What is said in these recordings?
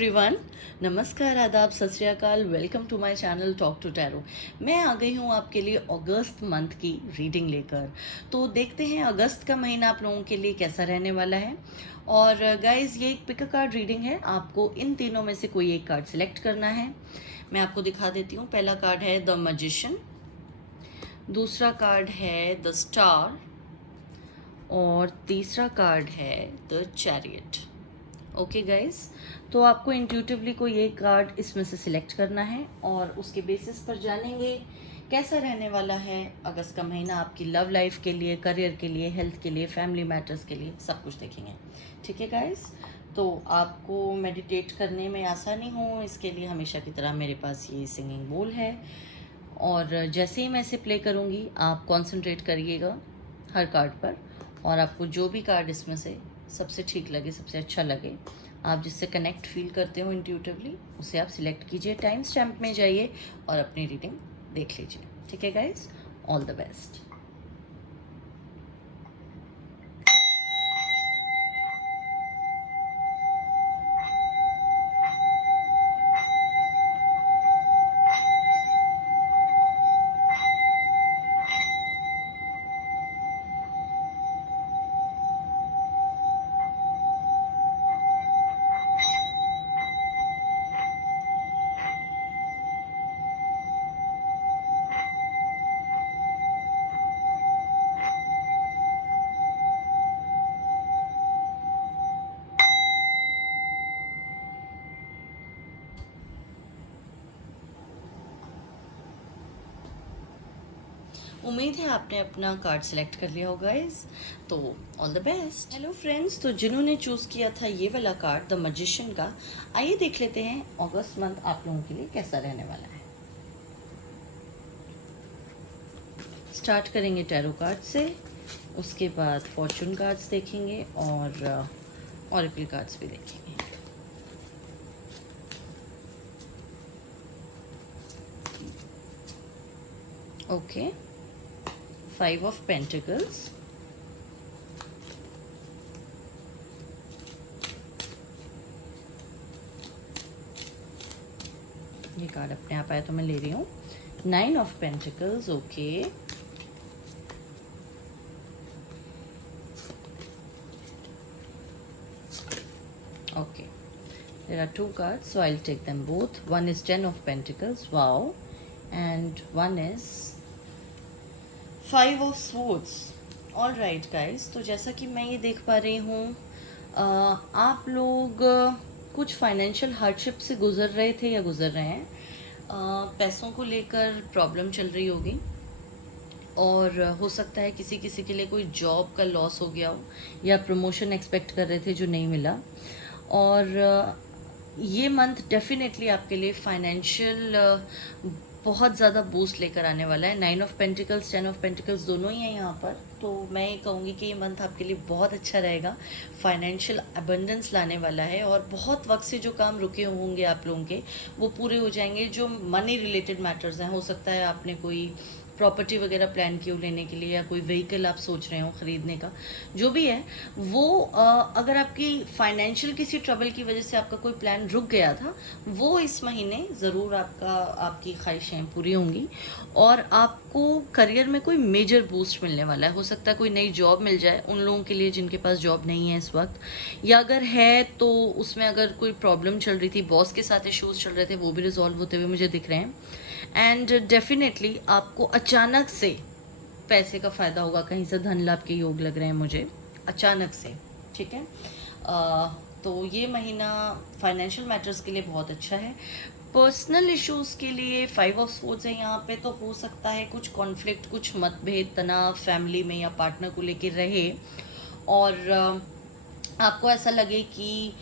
Everyone, नमस्कार, आदाब, सत श्री अकाल। Welcome to my channel talk to tarot. मैं आ गई हूँ आपके लिए अगस्त मंथ की रीडिंग लेकर। तो देखते हैं अगस्त का महीना आप लोगों के लिए कैसा रहने वाला है। और गाइस, ये एक पिक अ कार्ड रीडिंग है। आपको इन तीनों में से कोई एक कार्ड सिलेक्ट करना है। मैं आपको दिखा देती हूँ। पहला कार्ड है द मैजिशियन, दूसरा कार्ड है द स्टार और तीसरा कार्ड है द चैरियट। ओके गाइस, तो आपको इंट्यूटिवली कोई एक कार्ड इसमें से सिलेक्ट करना है और उसके बेसिस पर जानेंगे कैसा रहने वाला है अगस्त का महीना आपकी लव लाइफ के लिए, करियर के लिए, हेल्थ के लिए, फैमिली मैटर्स के लिए, सब कुछ देखेंगे। ठीक है गाइस, तो आपको मेडिटेट करने में आसानी हो इसके लिए हमेशा की तरह मेरे पास ये सिंगिंग बोल है। और जैसे ही मैं इसे प्ले करूँगी आप कॉन्सेंट्रेट करिएगा हर कार्ड पर, और आपको जो भी कार्ड इसमें से सबसे ठीक लगे, सबसे अच्छा लगे, आप जिससे कनेक्ट फील करते हो इंट्यूटिवली, उसे आप सिलेक्ट कीजिए। टाइम स्टैम्प में जाइए और अपनी रीडिंग देख लीजिए। ठीक है गाइस, ऑल द बेस्ट। उम्मीद है आपने अपना कार्ड सेलेक्ट कर लिया होगा गाइस, तो all the best. Hello friends, तो जिन्होंने चूज़ किया था ये वाला कार्ड द मैजिशियन का, आइए देख लेते हैं अगस्त मंथ आप लोगों के लिए कैसा रहने वाला है। स्टार्ट करेंगे टैरो कार्ड से, उसके बाद फॉर्चून कार्ड्स देखेंगे और ऑरेकल कार्ड्स भी देखेंगे। ओके, 5 ऑफ पेंटिकल्स, ये कार्ड अपने आप आया तो मैं ले रही हूँ। 9 of pentacles, okay, okay, there are two cards, so I'll take them both. One is 10 of pentacles, wow, and one is 5 of swords. All right guys, तो जैसा कि मैं ये देख पा रही हूँ, आप लोग कुछ फाइनेंशियल हार्डशिप से गुजर रहे थे या गुजर रहे हैं। पैसों को लेकर प्रॉब्लम चल रही होगी, और हो सकता है किसी किसी के लिए कोई जॉब का लॉस हो गया हो, या प्रमोशन एक्सपेक्ट कर रहे थे जो नहीं मिला। और ये मंथ डेफिनेटली आपके लिए फाइनेंशियल बहुत ज़्यादा बूस्ट लेकर आने वाला है। 9 ऑफ पेंटिकल्स, 10 ऑफ पेंटिकल्स दोनों ही हैं यहाँ पर, तो मैं ये कहूँगी कि ये मंथ आपके लिए बहुत अच्छा रहेगा, फाइनेंशियल अबंडेंस लाने वाला है। और बहुत वक्त से जो काम रुके होंगे आप लोगों के, वो पूरे हो जाएंगे। जो मनी रिलेटेड मैटर्स हैं, हो सकता है आपने कोई प्रॉपर्टी वगैरह प्लान की हो लेने के लिए, या कोई व्हीकल आप सोच रहे हो ख़रीदने का, जो भी है वो, अगर आपकी फाइनेंशियल किसी ट्रबल की वजह से आपका कोई प्लान रुक गया था, वो इस महीने ज़रूर आपकी ख्वाहिशें पूरी होंगी। और आपको करियर में कोई मेजर बूस्ट मिलने वाला है। हो सकता है कोई नई जॉब मिल जाए उन लोगों के लिए जिनके पास जॉब नहीं है इस वक्त, या अगर है तो उसमें अगर कोई प्रॉब्लम चल रही थी, बॉस के साथ इश्यूज चल रहे थे, वो भी रिजॉल्व होते हुए मुझे दिख रहे हैं। एंड डेफिनेटली आपको अचानक से पैसे का फ़ायदा होगा, कहीं से धन लाभ के योग लग रहे हैं मुझे अचानक से। ठीक है, तो ये महीना फाइनेंशियल मैटर्स के लिए बहुत अच्छा है। पर्सनल इश्यूज़ के लिए 5 ऑफ स्वॉर्ड्स है यहाँ पे, तो हो सकता है कुछ कॉन्फ्लिक्ट, कुछ मतभेद, तनाव फैमिली में या पार्टनर को लेकर रहे, और आपको ऐसा लगे कि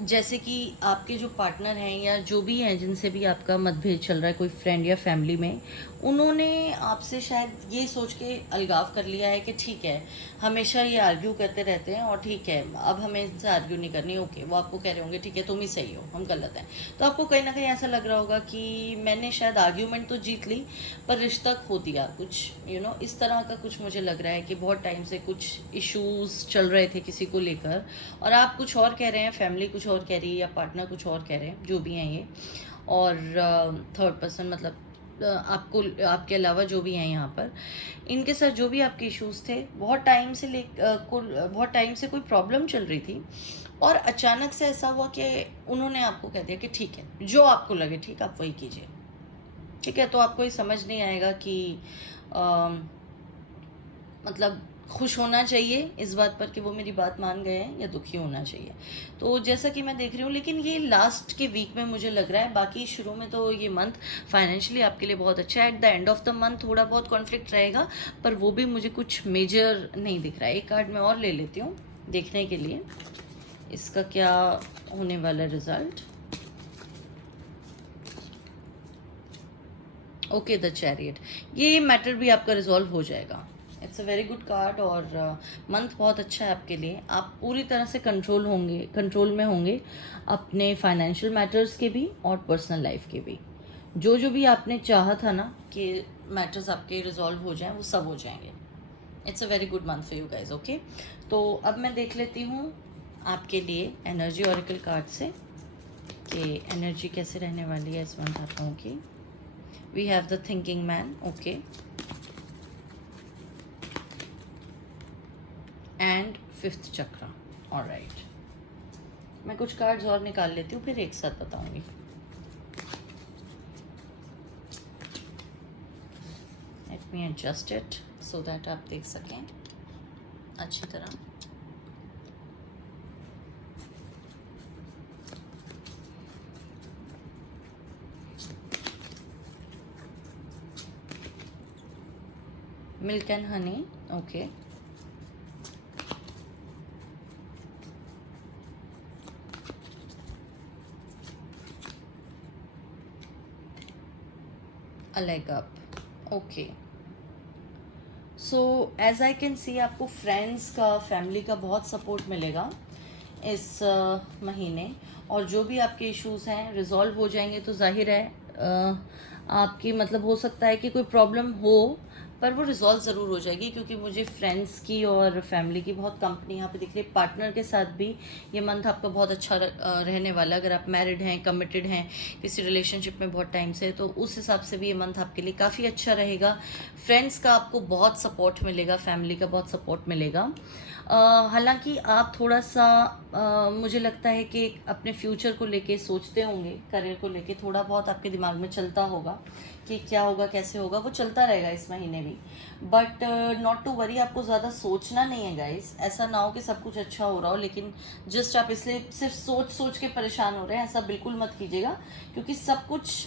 जैसे कि आपके जो पार्टनर हैं या जो भी हैं जिनसे भी आपका मतभेद चल रहा है, कोई फ्रेंड या फैमिली में, उन्होंने आपसे शायद ये सोच के अलगाव कर लिया है कि ठीक है, हमेशा ये आर्ग्यू करते रहते हैं और ठीक है, अब हमें इनसे आर्ग्यू नहीं करनी। ओके, वो आपको कह रहे होंगे ठीक है तुम ही सही हो, हम गलत हैं। तो आपको कहीं ना कहीं ऐसा लग रहा होगा कि मैंने शायद आर्ग्यूमेंट तो जीत ली पर रिश्ता खो दिया, कुछ इस तरह का कुछ मुझे लग रहा है कि बहुत टाइम से कुछ इश्यूज चल रहे थे किसी को लेकर, और आप कुछ और कह रहे हैं, फैमिली कुछ और कह रही है, या पार्टनर कुछ और कह रहे हैं, जो भी हैं ये, और थर्ड पर्सन मतलब आपको, आपके अलावा जो भी हैं यहाँ पर, इनके साथ जो भी आपके इश्यूज थे, बहुत टाइम से कोई प्रॉब्लम चल रही थी, और अचानक से ऐसा हुआ कि उन्होंने आपको कह दिया कि ठीक है, जो आपको लगे ठीक आप वही कीजिए। ठीक है, तो आपको ये समझ नहीं आएगा कि मतलब खुश होना चाहिए इस बात पर कि वो मेरी बात मान गए हैं, या दुखी होना चाहिए। तो जैसा कि मैं देख रही हूँ, लेकिन ये लास्ट के वीक में मुझे लग रहा है, बाकी शुरू में तो ये मंथ फाइनेंशियली आपके लिए बहुत अच्छा है। Eight the end of the month थोड़ा बहुत कॉन्फ्लिक्ट रहेगा, पर वो भी मुझे कुछ मेजर नहीं दिख रहा है। एक कार्ड मैं और ले लेती हूँ देखने के लिए इसका क्या होने वाला रिजल्ट। ओके, द चैरियट, ये मैटर भी आपका रिजॉल्व हो जाएगा। It's a very good card, और मंथ बहुत अच्छा है आपके लिए। आप पूरी तरह से कंट्रोल में होंगे अपने फाइनेंशियल मैटर्स के भी और पर्सनल लाइफ के भी। जो भी आपने चाहा था ना कि मैटर्स आपके रिजॉल्व हो जाएं, वो सब हो जाएंगे। It's a very good month for you guys. Okay, तो अब मैं देख लेती हूँ आपके लिए एनर्जी ऑरिकल कार्ड से कि एनर्जी कैसे रहने वाली है इस मंथ आप लोगों की। We have the thinking man, okay, and fifth chakra. Alright, मैं कुछ कार्ड्स और निकाल लेती हूँ, फिर एक साथ बताऊंगी। Let me adjust it so that आप देख सकें अच्छी तरह। Milk and honey, okay, a leg up, okay. So as I can see आपको फ्रेंड्स का, फैमिली का बहुत सपोर्ट मिलेगा इस महीने, और जो भी आपके इश्यूज हैं रिजॉल्व हो जाएंगे। तो जाहिर है आपकी मतलब हो सकता है कि कोई प्रॉब्लम हो, पर वो रिजॉल्व ज़रूर हो जाएगी, क्योंकि मुझे फ्रेंड्स की और फैमिली की बहुत कंपनी यहाँ पे दिख रही है। पार्टनर के साथ भी ये मंथ आपका बहुत अच्छा रहने वाला है। अगर आप मैरिड हैं, कमिटेड हैं किसी रिलेशनशिप में बहुत टाइम से, तो उस हिसाब से भी ये मंथ आपके लिए काफ़ी अच्छा रहेगा। फ्रेंड्स का आपको बहुत सपोर्ट मिलेगा, फैमिली का बहुत सपोर्ट मिलेगा। हालांकि आप थोड़ा सा मुझे लगता है कि अपने फ्यूचर को लेके सोचते होंगे, करियर को लेके थोड़ा बहुत आपके दिमाग में चलता होगा कि क्या होगा, कैसे होगा, वो चलता रहेगा इस महीने भी। बट नॉट टू वरी, आपको ज़्यादा सोचना नहीं है गाइस। ऐसा ना हो कि सब कुछ अच्छा हो रहा हो लेकिन जस्ट आप इसलिए सिर्फ सोच सोच के परेशान हो रहे हैं, ऐसा बिल्कुल मत कीजिएगा, क्योंकि सब कुछ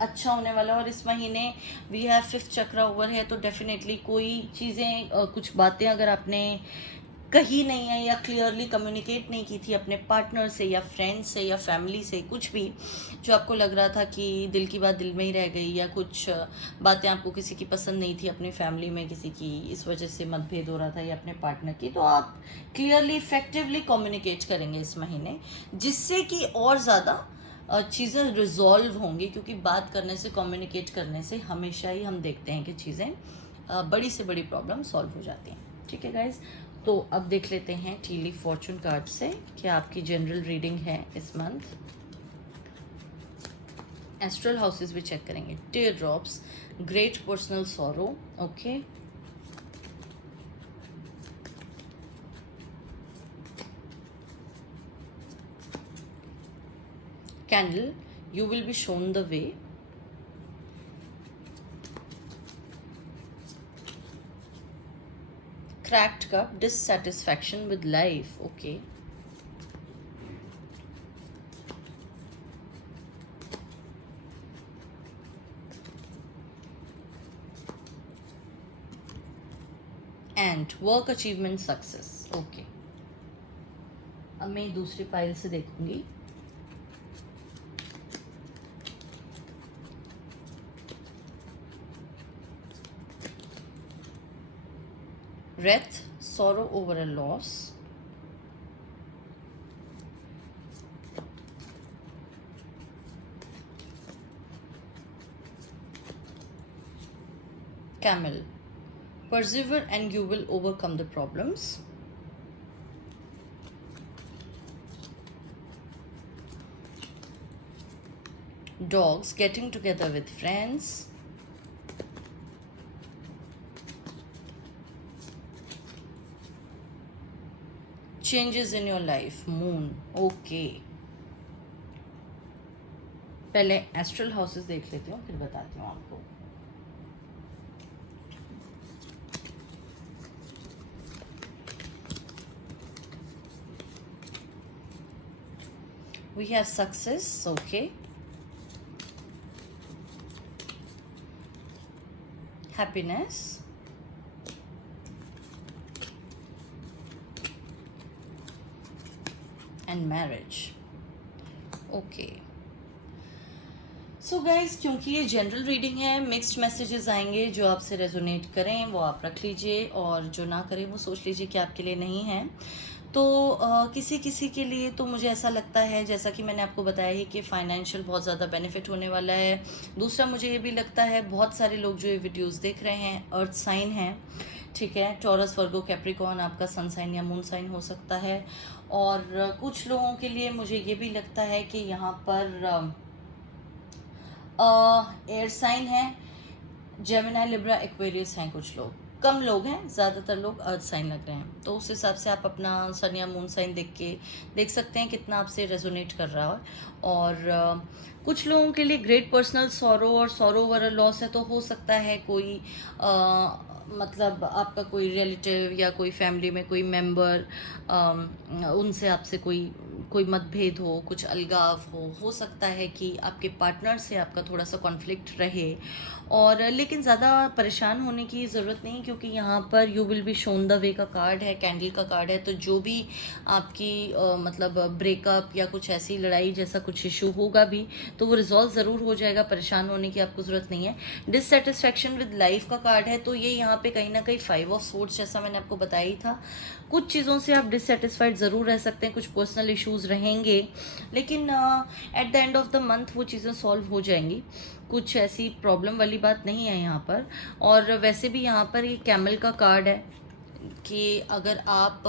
अच्छा होने वाला है। और इस महीने वी हैव फिफ्थ चक्र ओवर है, तो डेफिनेटली कोई चीज़ें कुछ बातें अगर आपने कही नहीं है या क्लियरली कम्युनिकेट नहीं की थी अपने पार्टनर से या फ्रेंड से या फैमिली से, कुछ भी जो आपको लग रहा था कि दिल की बात दिल में ही रह गई, या कुछ बातें आपको किसी की पसंद नहीं थी अपनी फैमिली में किसी की, इस वजह से मतभेद हो रहा था या अपने पार्टनर की, तो आप क्लियरली इफेक्टिवली कम्युनिकेट करेंगे इस महीने, जिससे कि और ज़्यादा चीज़ें रिजॉल्व होंगी। क्योंकि बात करने से, कम्युनिकेट करने से हमेशा ही हम देखते हैं कि चीज़ें बड़ी से बड़ी प्रॉब्लम सॉल्व हो जाती हैं। ठीक है गाइज, तो अब देख लेते हैं टी लीफ फॉर्चून कार्ड से क्या आपकी जनरल रीडिंग है इस मंथ। एस्ट्रल हाउसेस भी चेक करेंगे। Tear drops, great personal sorrow, okay, candle, you will be shown the way, cracked cup, dissatisfaction with life, okay, and work achievement success, okay। अब मैं दूसरी पाइल से देखूंगी। wrath, sorrow over a loss, camel, persevere and you will overcome the problems, dogs, getting together with friends, changes in your life, moon. Okay, पहले astral houses देख लेती हूँ फिर बताती हूँ आपको. We have success, okay. Happiness, and marriage. Okay. So guys, क्योंकि ये जनरल रीडिंग है, मिक्स्ड मैसेजेस आएंगे. जो आपसे रेजोनेट करें वो आप रख लीजिए और जो ना करें वो सोच लीजिए कि आपके लिए नहीं है. तो किसी किसी के लिए तो मुझे ऐसा लगता है, जैसा कि मैंने आपको बताया ही, कि फाइनेंशियल बहुत ज़्यादा बेनिफिट होने वाला है. दूसरा मुझे ये भी लगता है, बहुत सारे लोग जो ये वीडियोस देख रहे हैं अर्थ साइन हैं, ठीक है. टॉरस, वर्गो, कैप्रिकॉर्न आपका सन साइन या मून साइन हो सकता है. और कुछ लोगों के लिए मुझे ये भी लगता है कि यहाँ पर एयर साइन है, जेमिनी, लिब्रा, एक्वेरियस हैं. कुछ लोग, कम लोग हैं, ज़्यादातर लोग अर्थ साइन लग रहे हैं. तो उस हिसाब से आप अपना सन या मून साइन देख के देख सकते हैं कितना आपसे रेजोनेट कर रहा है. और कुछ लोगों के लिए ग्रेट पर्सनल सॉरो और सॉरो ओवर लॉस है. तो हो सकता है कोई मतलब आपका कोई रिलेटिव या कोई फैमिली में कोई मेंबर, उनसे आपसे कोई मतभेद हो, कुछ अलगाव हो सकता है कि आपके पार्टनर से आपका थोड़ा सा कॉन्फ्लिक्ट रहे. और लेकिन ज़्यादा परेशान होने की ज़रूरत नहीं, क्योंकि यहाँ पर you will be shown the वे का कार्ड है, कैंडल का कार्ड है. तो जो भी आपकी मतलब ब्रेकअप या कुछ ऐसी लड़ाई जैसा कुछ इशू होगा भी, तो वो रिजॉल्व ज़रूर हो जाएगा. परेशान होने की आपको ज़रूरत नहीं है. डिससेटिस्फैक्शन विद लाइफ का कार्ड है, तो ये यहाँ पे कहीं ना कहीं 5 ऑफ सोर्ड्स, जैसा मैंने आपको बताया ही था, कुछ चीज़ों से आप डिससेटिस्फाइड ज़रूर रह सकते हैं, कुछ पर्सनल इश्यूज रहेंगे, लेकिन eight the end of the month वो चीज़ें सॉल्व हो जाएंगी. कुछ ऐसी प्रॉब्लम वाली बात नहीं है यहाँ पर. और वैसे भी यहाँ पर ये कैमल का कार्ड है कि अगर आप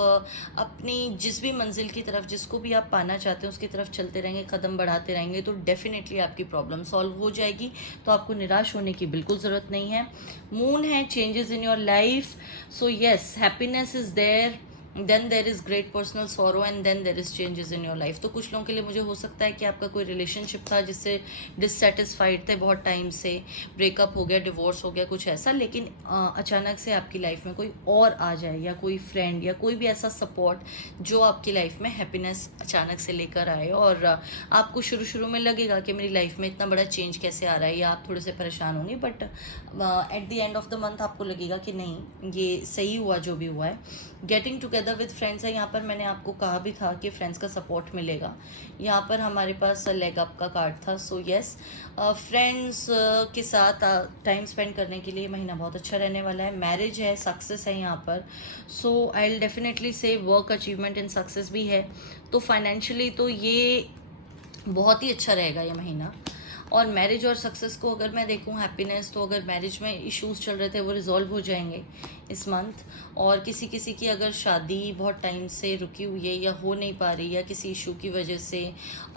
अपनी जिस भी मंजिल की तरफ, जिसको भी आप पाना चाहते हैं उसकी तरफ चलते रहेंगे, कदम बढ़ाते रहेंगे, तो डेफिनेटली आपकी प्रॉब्लम सॉल्व हो जाएगी. तो आपको निराश होने की बिल्कुल ज़रूरत नहीं है. मून है, changes in your life. So yes, happiness is there, then there is great personal sorrow, and then there is changes in your life. तो कुछ लोगों के लिए मुझे हो सकता है कि आपका कोई रिलेशनशिप था जिससे डिससेटिस्फाइड थे बहुत टाइम से, ब्रेकअप हो गया, डिवोर्स हो गया, कुछ ऐसा. लेकिन अचानक से आपकी लाइफ में कोई और आ जाए, या कोई फ्रेंड या कोई भी ऐसा सपोर्ट जो आपकी लाइफ में हैप्पीनेस अचानक से लेकर आए. और आपको शुरू शुरू में लगेगा कि मेरी लाइफ में इतना बड़ा चेंज कैसे आ रहा है, या आप थोड़े से परेशान होंगे, but at the end of the month आपको लगेगा कि नहीं, ये सही हुआ जो भी हुआ है. गेटिंग टुगेदर विद फ्रेंड्स है. यहाँ पर मैंने आपको कहा भी था कि फ्रेंड्स का सपोर्ट मिलेगा. यहाँ पर हमारे पास लेग अप का कार्ड था. सो येस, फ्रेंड्स के साथ टाइम स्पेंड करने के लिए महीना बहुत अच्छा रहने वाला है. मैरिज है, सक्सेस है यहाँ पर. सो आई विल डेफिनेटली से वर्क अचीवमेंट इन सक्सेस भी है. तो फाइनेंशियली तो ये बहुत ही अच्छा रहेगा ये महीना. और मैरिज और सक्सेस को अगर मैं देखूं, हैप्पीनेस, तो अगर मैरिज में इश्यूज चल रहे थे वो रिजॉल्व हो जाएंगे इस मंथ. और किसी किसी की अगर शादी बहुत टाइम से रुकी हुई है या हो नहीं पा रही, या किसी इशू की वजह से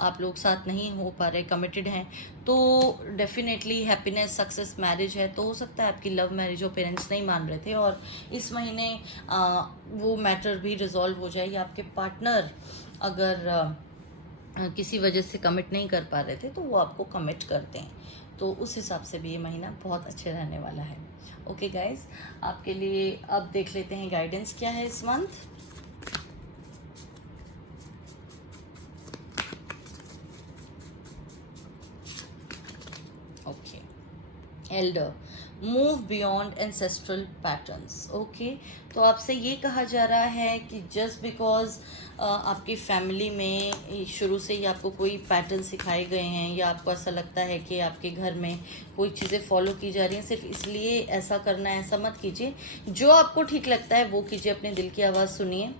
आप लोग साथ नहीं हो पा रहे, कमिटेड हैं, तो डेफिनेटली हैप्पीनेस, सक्सेस, मैरिज है. तो हो सकता है आपकी लव मैरिज हो, पेरेंट्स नहीं मान रहे थे, और इस महीने वो मैटर भी रिजॉल्व हो जाए. या आपके पार्टनर अगर किसी वजह से कमिट नहीं कर पा रहे थे तो वो आपको कमिट करते हैं. तो उस हिसाब से भी ये महीना बहुत अच्छे रहने वाला है. ओके गाइज, आपके लिए अब देख लेते हैं गाइडेंस क्या है इस month. Okay, Elder, move beyond ancestral patterns. Okay, तो आपसे ये कहा जा रहा है कि जस्ट बिकॉज आपकी फैमिली में शुरू से ही आपको कोई पैटर्न सिखाए गए हैं, या आपको ऐसा लगता है कि आपके घर में कोई चीज़ें फॉलो की जा रही हैं, सिर्फ इसलिए ऐसा करना है, ऐसा मत कीजिए। जो आपको ठीक लगता है वो कीजिए, अपने दिल की आवाज़ सुनिए।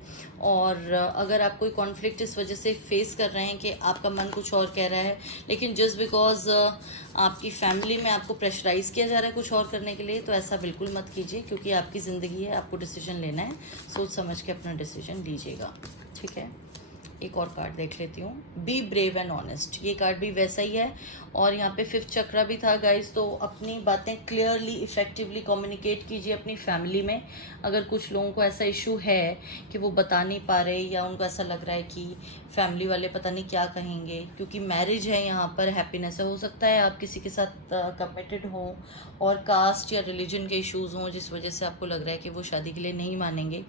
और अगर आप कोई कॉन्फ्लिक्ट इस वजह से फेस कर रहे हैं कि आपका मन कुछ और कह रहा है, लेकिन जस्ट बिकॉज आपकी फैमिली में आपको प्रेशराइज किया जा रहा है कुछ और करने के लिए, तो ऐसा बिल्कुल मत कीजिए, क्योंकि आपकी ज़िंदगी है, आपको डिसीजन लेना है, सोच समझ के अपना डिसीजन लीजिएगा। ठीक है, एक और कार्ड देख लेती हूँ, बी ब्रेव एंड ऑनेस्ट। ये कार्ड भी वैसा ही है, और यहाँ पे 5th चक्रा भी था गाइज। तो अपनी बातें क्लियरली इफ़ेक्टिवली कम्युनिकेट कीजिए अपनी फैमिली में। अगर कुछ लोगों को ऐसा इशू है कि वो बता नहीं पा रहे, या उनको ऐसा लग रहा है कि फैमिली वाले पता नहीं क्या कहेंगे, क्योंकि मैरिज है यहाँ पर, हैप्पीनेस है, हो सकता है आप किसी के साथ कमिटेड हो और कास्ट या रिलीजन के इश्यूज़ हों जिस वजह से आपको लग रहा है कि वो शादी के लिए नहीं मानेंगे,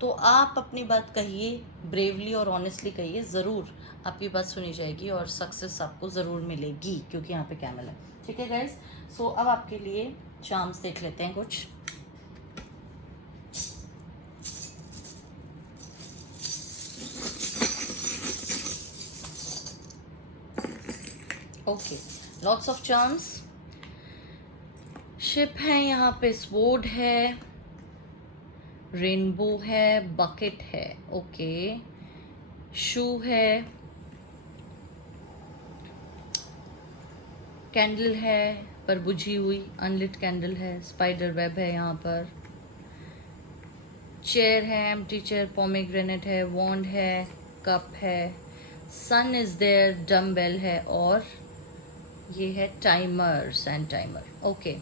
तो आप अपनी बात कहिए, ब्रेवली और ऑनेस्टली कहिए, ज़रूर आपकी बात सुनी जाएगी और सक्सेस आपको ज़रूर मिलेगी, क्योंकि यहाँ पे कैमल है। ठीक है गाइस, सो अब आपके लिए चार्म्स देख लेते हैं कुछ। Okay, lots of charms. Ship है यहाँ पे, स्वॉर्ड है, रेनबो है, बकेट है, ओके, शू है, कैंडल है पर बुझी हुई, अनलिट कैंडल है, स्पाइडर वेब है यहाँ पर, चेयर है, एम्प्टी चेयर, पोमेग्रेनेट है, वॉन्ड है, कप है, सन इज देयर, डम्बेल है, और ये है timers and timer. Okay,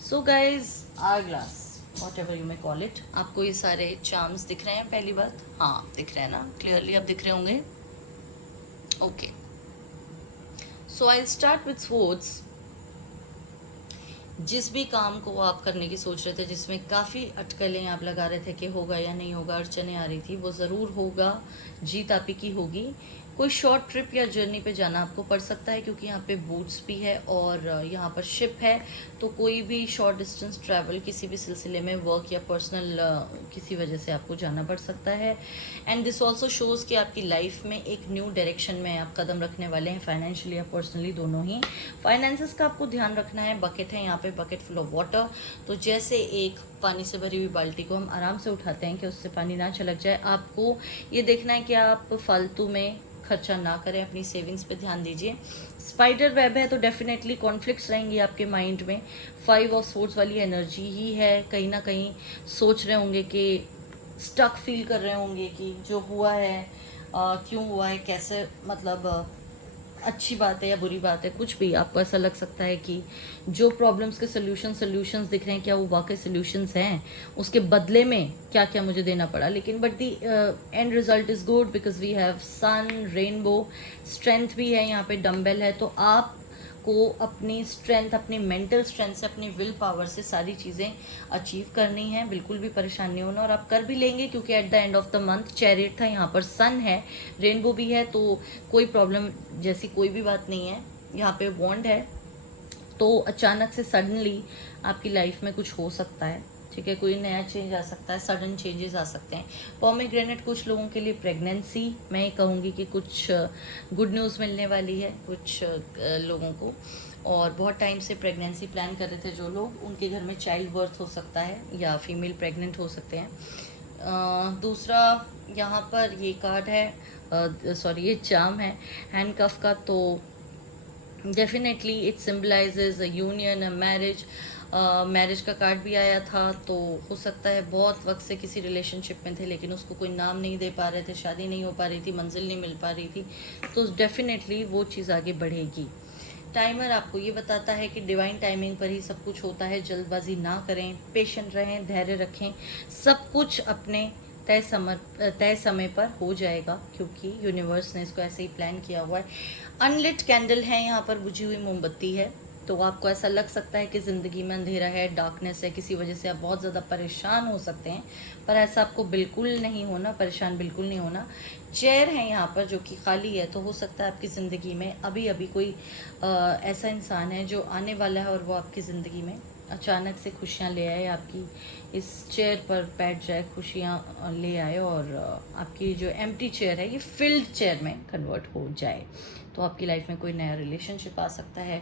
so guys hourglass, whatever you may call it. आपको ये सारे चार्म्स दिख रहे हैं? पहली बात, हाँ दिख रहे हैं ना, क्लियरली अब दिख रहे होंगे। Okay, so I start with sports. जिस भी काम को आप करने की सोच रहे थे, जिसमें काफ़ी अटकलें आप लगा रहे थे कि होगा या नहीं होगा, अड़चने आ रही थी, वो ज़रूर होगा, जीत आप ही की होगी। कोई शॉर्ट ट्रिप या जर्नी पे जाना आपको पड़ सकता है, क्योंकि यहाँ पे बोट्स भी है और यहाँ पर शिप है, तो कोई भी शॉर्ट डिस्टेंस ट्रैवल किसी भी सिलसिले में, वर्क या पर्सनल किसी वजह से आपको जाना पड़ सकता है। एंड दिस ऑल्सो शोज़ कि आपकी लाइफ में एक न्यू डायरेक्शन में आप कदम रखने वाले हैं, फाइनेंशियली या पर्सनली, दोनों ही। फाइनेंसेस का आपको ध्यान रखना है। बकेट है यहाँ पे, बकेट फुल ऑफ वाटर। तो जैसे एक पानी से भरी हुई बाल्टी को हम आराम से उठाते हैं कि उससे पानी ना छलक जाए, आपको ये देखना है कि आप फालतू में खर्चा ना करें, अपनी सेविंग्स पे ध्यान दीजिए। स्पाइडर वेब है तो डेफिनेटली कॉन्फ्लिक्ट्स रहेंगी आपके माइंड में। 5 ऑफ सोर्ड्स वाली एनर्जी ही है, कहीं ना कहीं सोच रहे होंगे कि स्टक फील कर रहे होंगे कि जो हुआ है क्यों हुआ है, कैसे, मतलब अच्छी बात है या बुरी बात है, कुछ भी आपको ऐसा लग सकता है कि जो प्रॉब्लम्स के सॉल्यूशंस दिख रहे हैं, क्या वो वाकई सॉल्यूशंस हैं, उसके बदले में क्या क्या मुझे देना पड़ा। लेकिन but the end result is good, because we have sun, rainbow, strength भी है यहाँ पे, डम्बेल है। तो आप को अपनी स्ट्रेंथ, अपनी मेंटल स्ट्रेंथ से, अपनी विल पावर से सारी चीज़ें अचीव करनी है, बिल्कुल भी परेशान नहीं होना, और आप कर भी लेंगे, क्योंकि eight the end of the month chariot था, यहाँ पर सन है, रेनबो भी है, तो कोई प्रॉब्लम जैसी कोई भी बात नहीं है। यहाँ पे वॉन्ड है, तो अचानक से सडनली आपकी लाइफ में कुछ हो सकता है। ठीक है, कोई नया चेंज आ सकता है, सडन चेंजेस आ सकते हैं। पोमेग्रेनेट कुछ लोगों के लिए प्रेगनेंसी, मैं ये कहूँगी कि कुछ गुड न्यूज़ मिलने वाली है कुछ लोगों को, और बहुत टाइम से प्रेगनेंसी प्लान कर रहे थे जो लोग, उनके घर में चाइल्ड बर्थ हो सकता है, या फीमेल प्रेग्नेंट हो सकते हैं। दूसरा यहाँ पर ये कार्ड है, सॉरी ये चार्म है हैंडकफ का, तो definitely it symbolises a union, a marriage. Marriage का कार्ड भी आया था, तो हो सकता है बहुत वक्त से किसी रिलेशनशिप में थे, लेकिन उसको कोई नाम नहीं दे पा रहे थे, शादी नहीं हो पा रही थी, मंजिल नहीं मिल पा रही थी, तो डेफिनेटली वो चीज़ आगे बढ़ेगी। टाइमर आपको ये बताता है कि डिवाइन टाइमिंग पर ही सब कुछ होता है, जल्दबाजी ना करें, पेशेंट रहें, धैर्य रखें, सब कुछ अपने तय समय पर हो जाएगा, क्योंकि यूनिवर्स ने इसको ऐसे ही प्लान किया हुआ है। अनलिट कैंडल है यहाँ पर, बुझी हुई मोमबत्ती है, तो आपको ऐसा लग सकता है कि ज़िंदगी में अंधेरा है, डार्कनेस है, किसी वजह से आप बहुत ज़्यादा परेशान हो सकते हैं, पर ऐसा आपको बिल्कुल नहीं होना, परेशान बिल्कुल नहीं होना। चेयर है यहाँ पर जो कि खाली है, तो हो सकता है आपकी ज़िंदगी में अभी अभी कोई ऐसा इंसान है जो आने वाला है और वो आपकी ज़िंदगी में अचानक से खुशियाँ ले आए, आपकी इस चेयर पर बैठ जाए, खुशियाँ ले आए और आपकी जो एम्प्टी चेयर है ये फिल्ड चेयर में कन्वर्ट हो जाए। तो आपकी लाइफ में कोई नया रिलेशनशिप आ सकता है।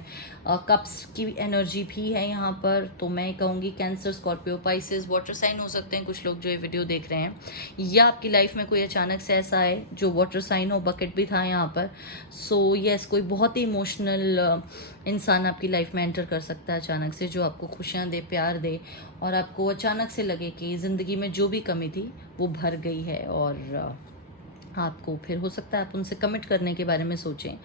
कप्स की एनर्जी भी है यहाँ पर, तो मैं कहूँगी Cancer, Scorpio, Pisces, water sign हो सकते हैं कुछ लोग जो ये वीडियो देख रहे हैं, या आपकी लाइफ में कोई अचानक से ऐसा आए जो वाटर साइन हो। बकेट भी था यहाँ पर। सो यस, कोई बहुत ही इमोशनल इंसान आपकी लाइफ में एंटर कर सकता है अचानक से, जो आपको खुशियाँ दे, प्यार दे, और आपको अचानक से लगे कि ज़िंदगी में जो भी कमी थी वो भर गई है। और आपको फिर हो सकता है आप उनसे कमिट करने के बारे में सोचें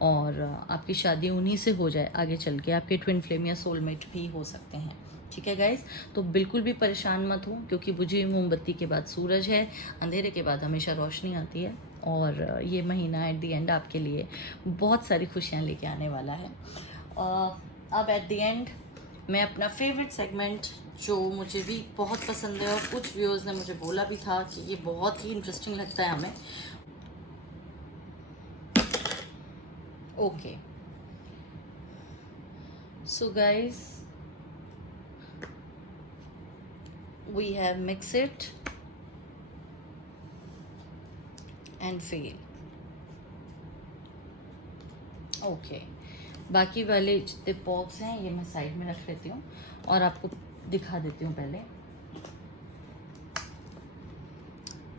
और आपकी शादी उन्हीं से हो जाए आगे चल के। आपके ट्विन फ्लेम या सोलमेट भी हो सकते हैं। ठीक है गाइज, तो बिल्कुल भी परेशान मत हो, क्योंकि बुझी हुई मोमबत्ती के बाद सूरज है, अंधेरे के बाद हमेशा रोशनी आती है। और ये महीना एट द एंड आपके लिए बहुत सारी खुशियाँ लेके आने वाला है। अब एट द एंड मैं अपना फेवरेट सेगमेंट, जो मुझे भी बहुत पसंद है और कुछ व्यूअर्स ने मुझे बोला भी था कि ये बहुत ही इंटरेस्टिंग लगता है हमें। Okay, so guys, we have mix it and fail. Okay, बाकी वाले जितने बॉक्स हैं ये मैं साइड में रख लेती हूँ और आपको दिखा देती हूँ पहले।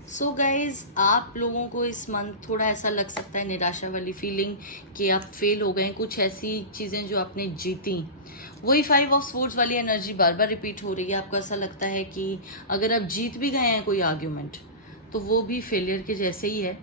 सो गाइज, आप लोगों को इस मंथ थोड़ा ऐसा लग सकता है, निराशा वाली फीलिंग कि आप फेल हो गए। कुछ ऐसी चीज़ें जो आपने जीती, वही 5 ऑफ स्वॉर्ड्स वाली एनर्जी बार बार रिपीट हो रही है। आपको ऐसा लगता है कि अगर आप जीत भी गए हैं कोई आर्ग्यूमेंट, तो वो भी फेलियर के जैसे ही है,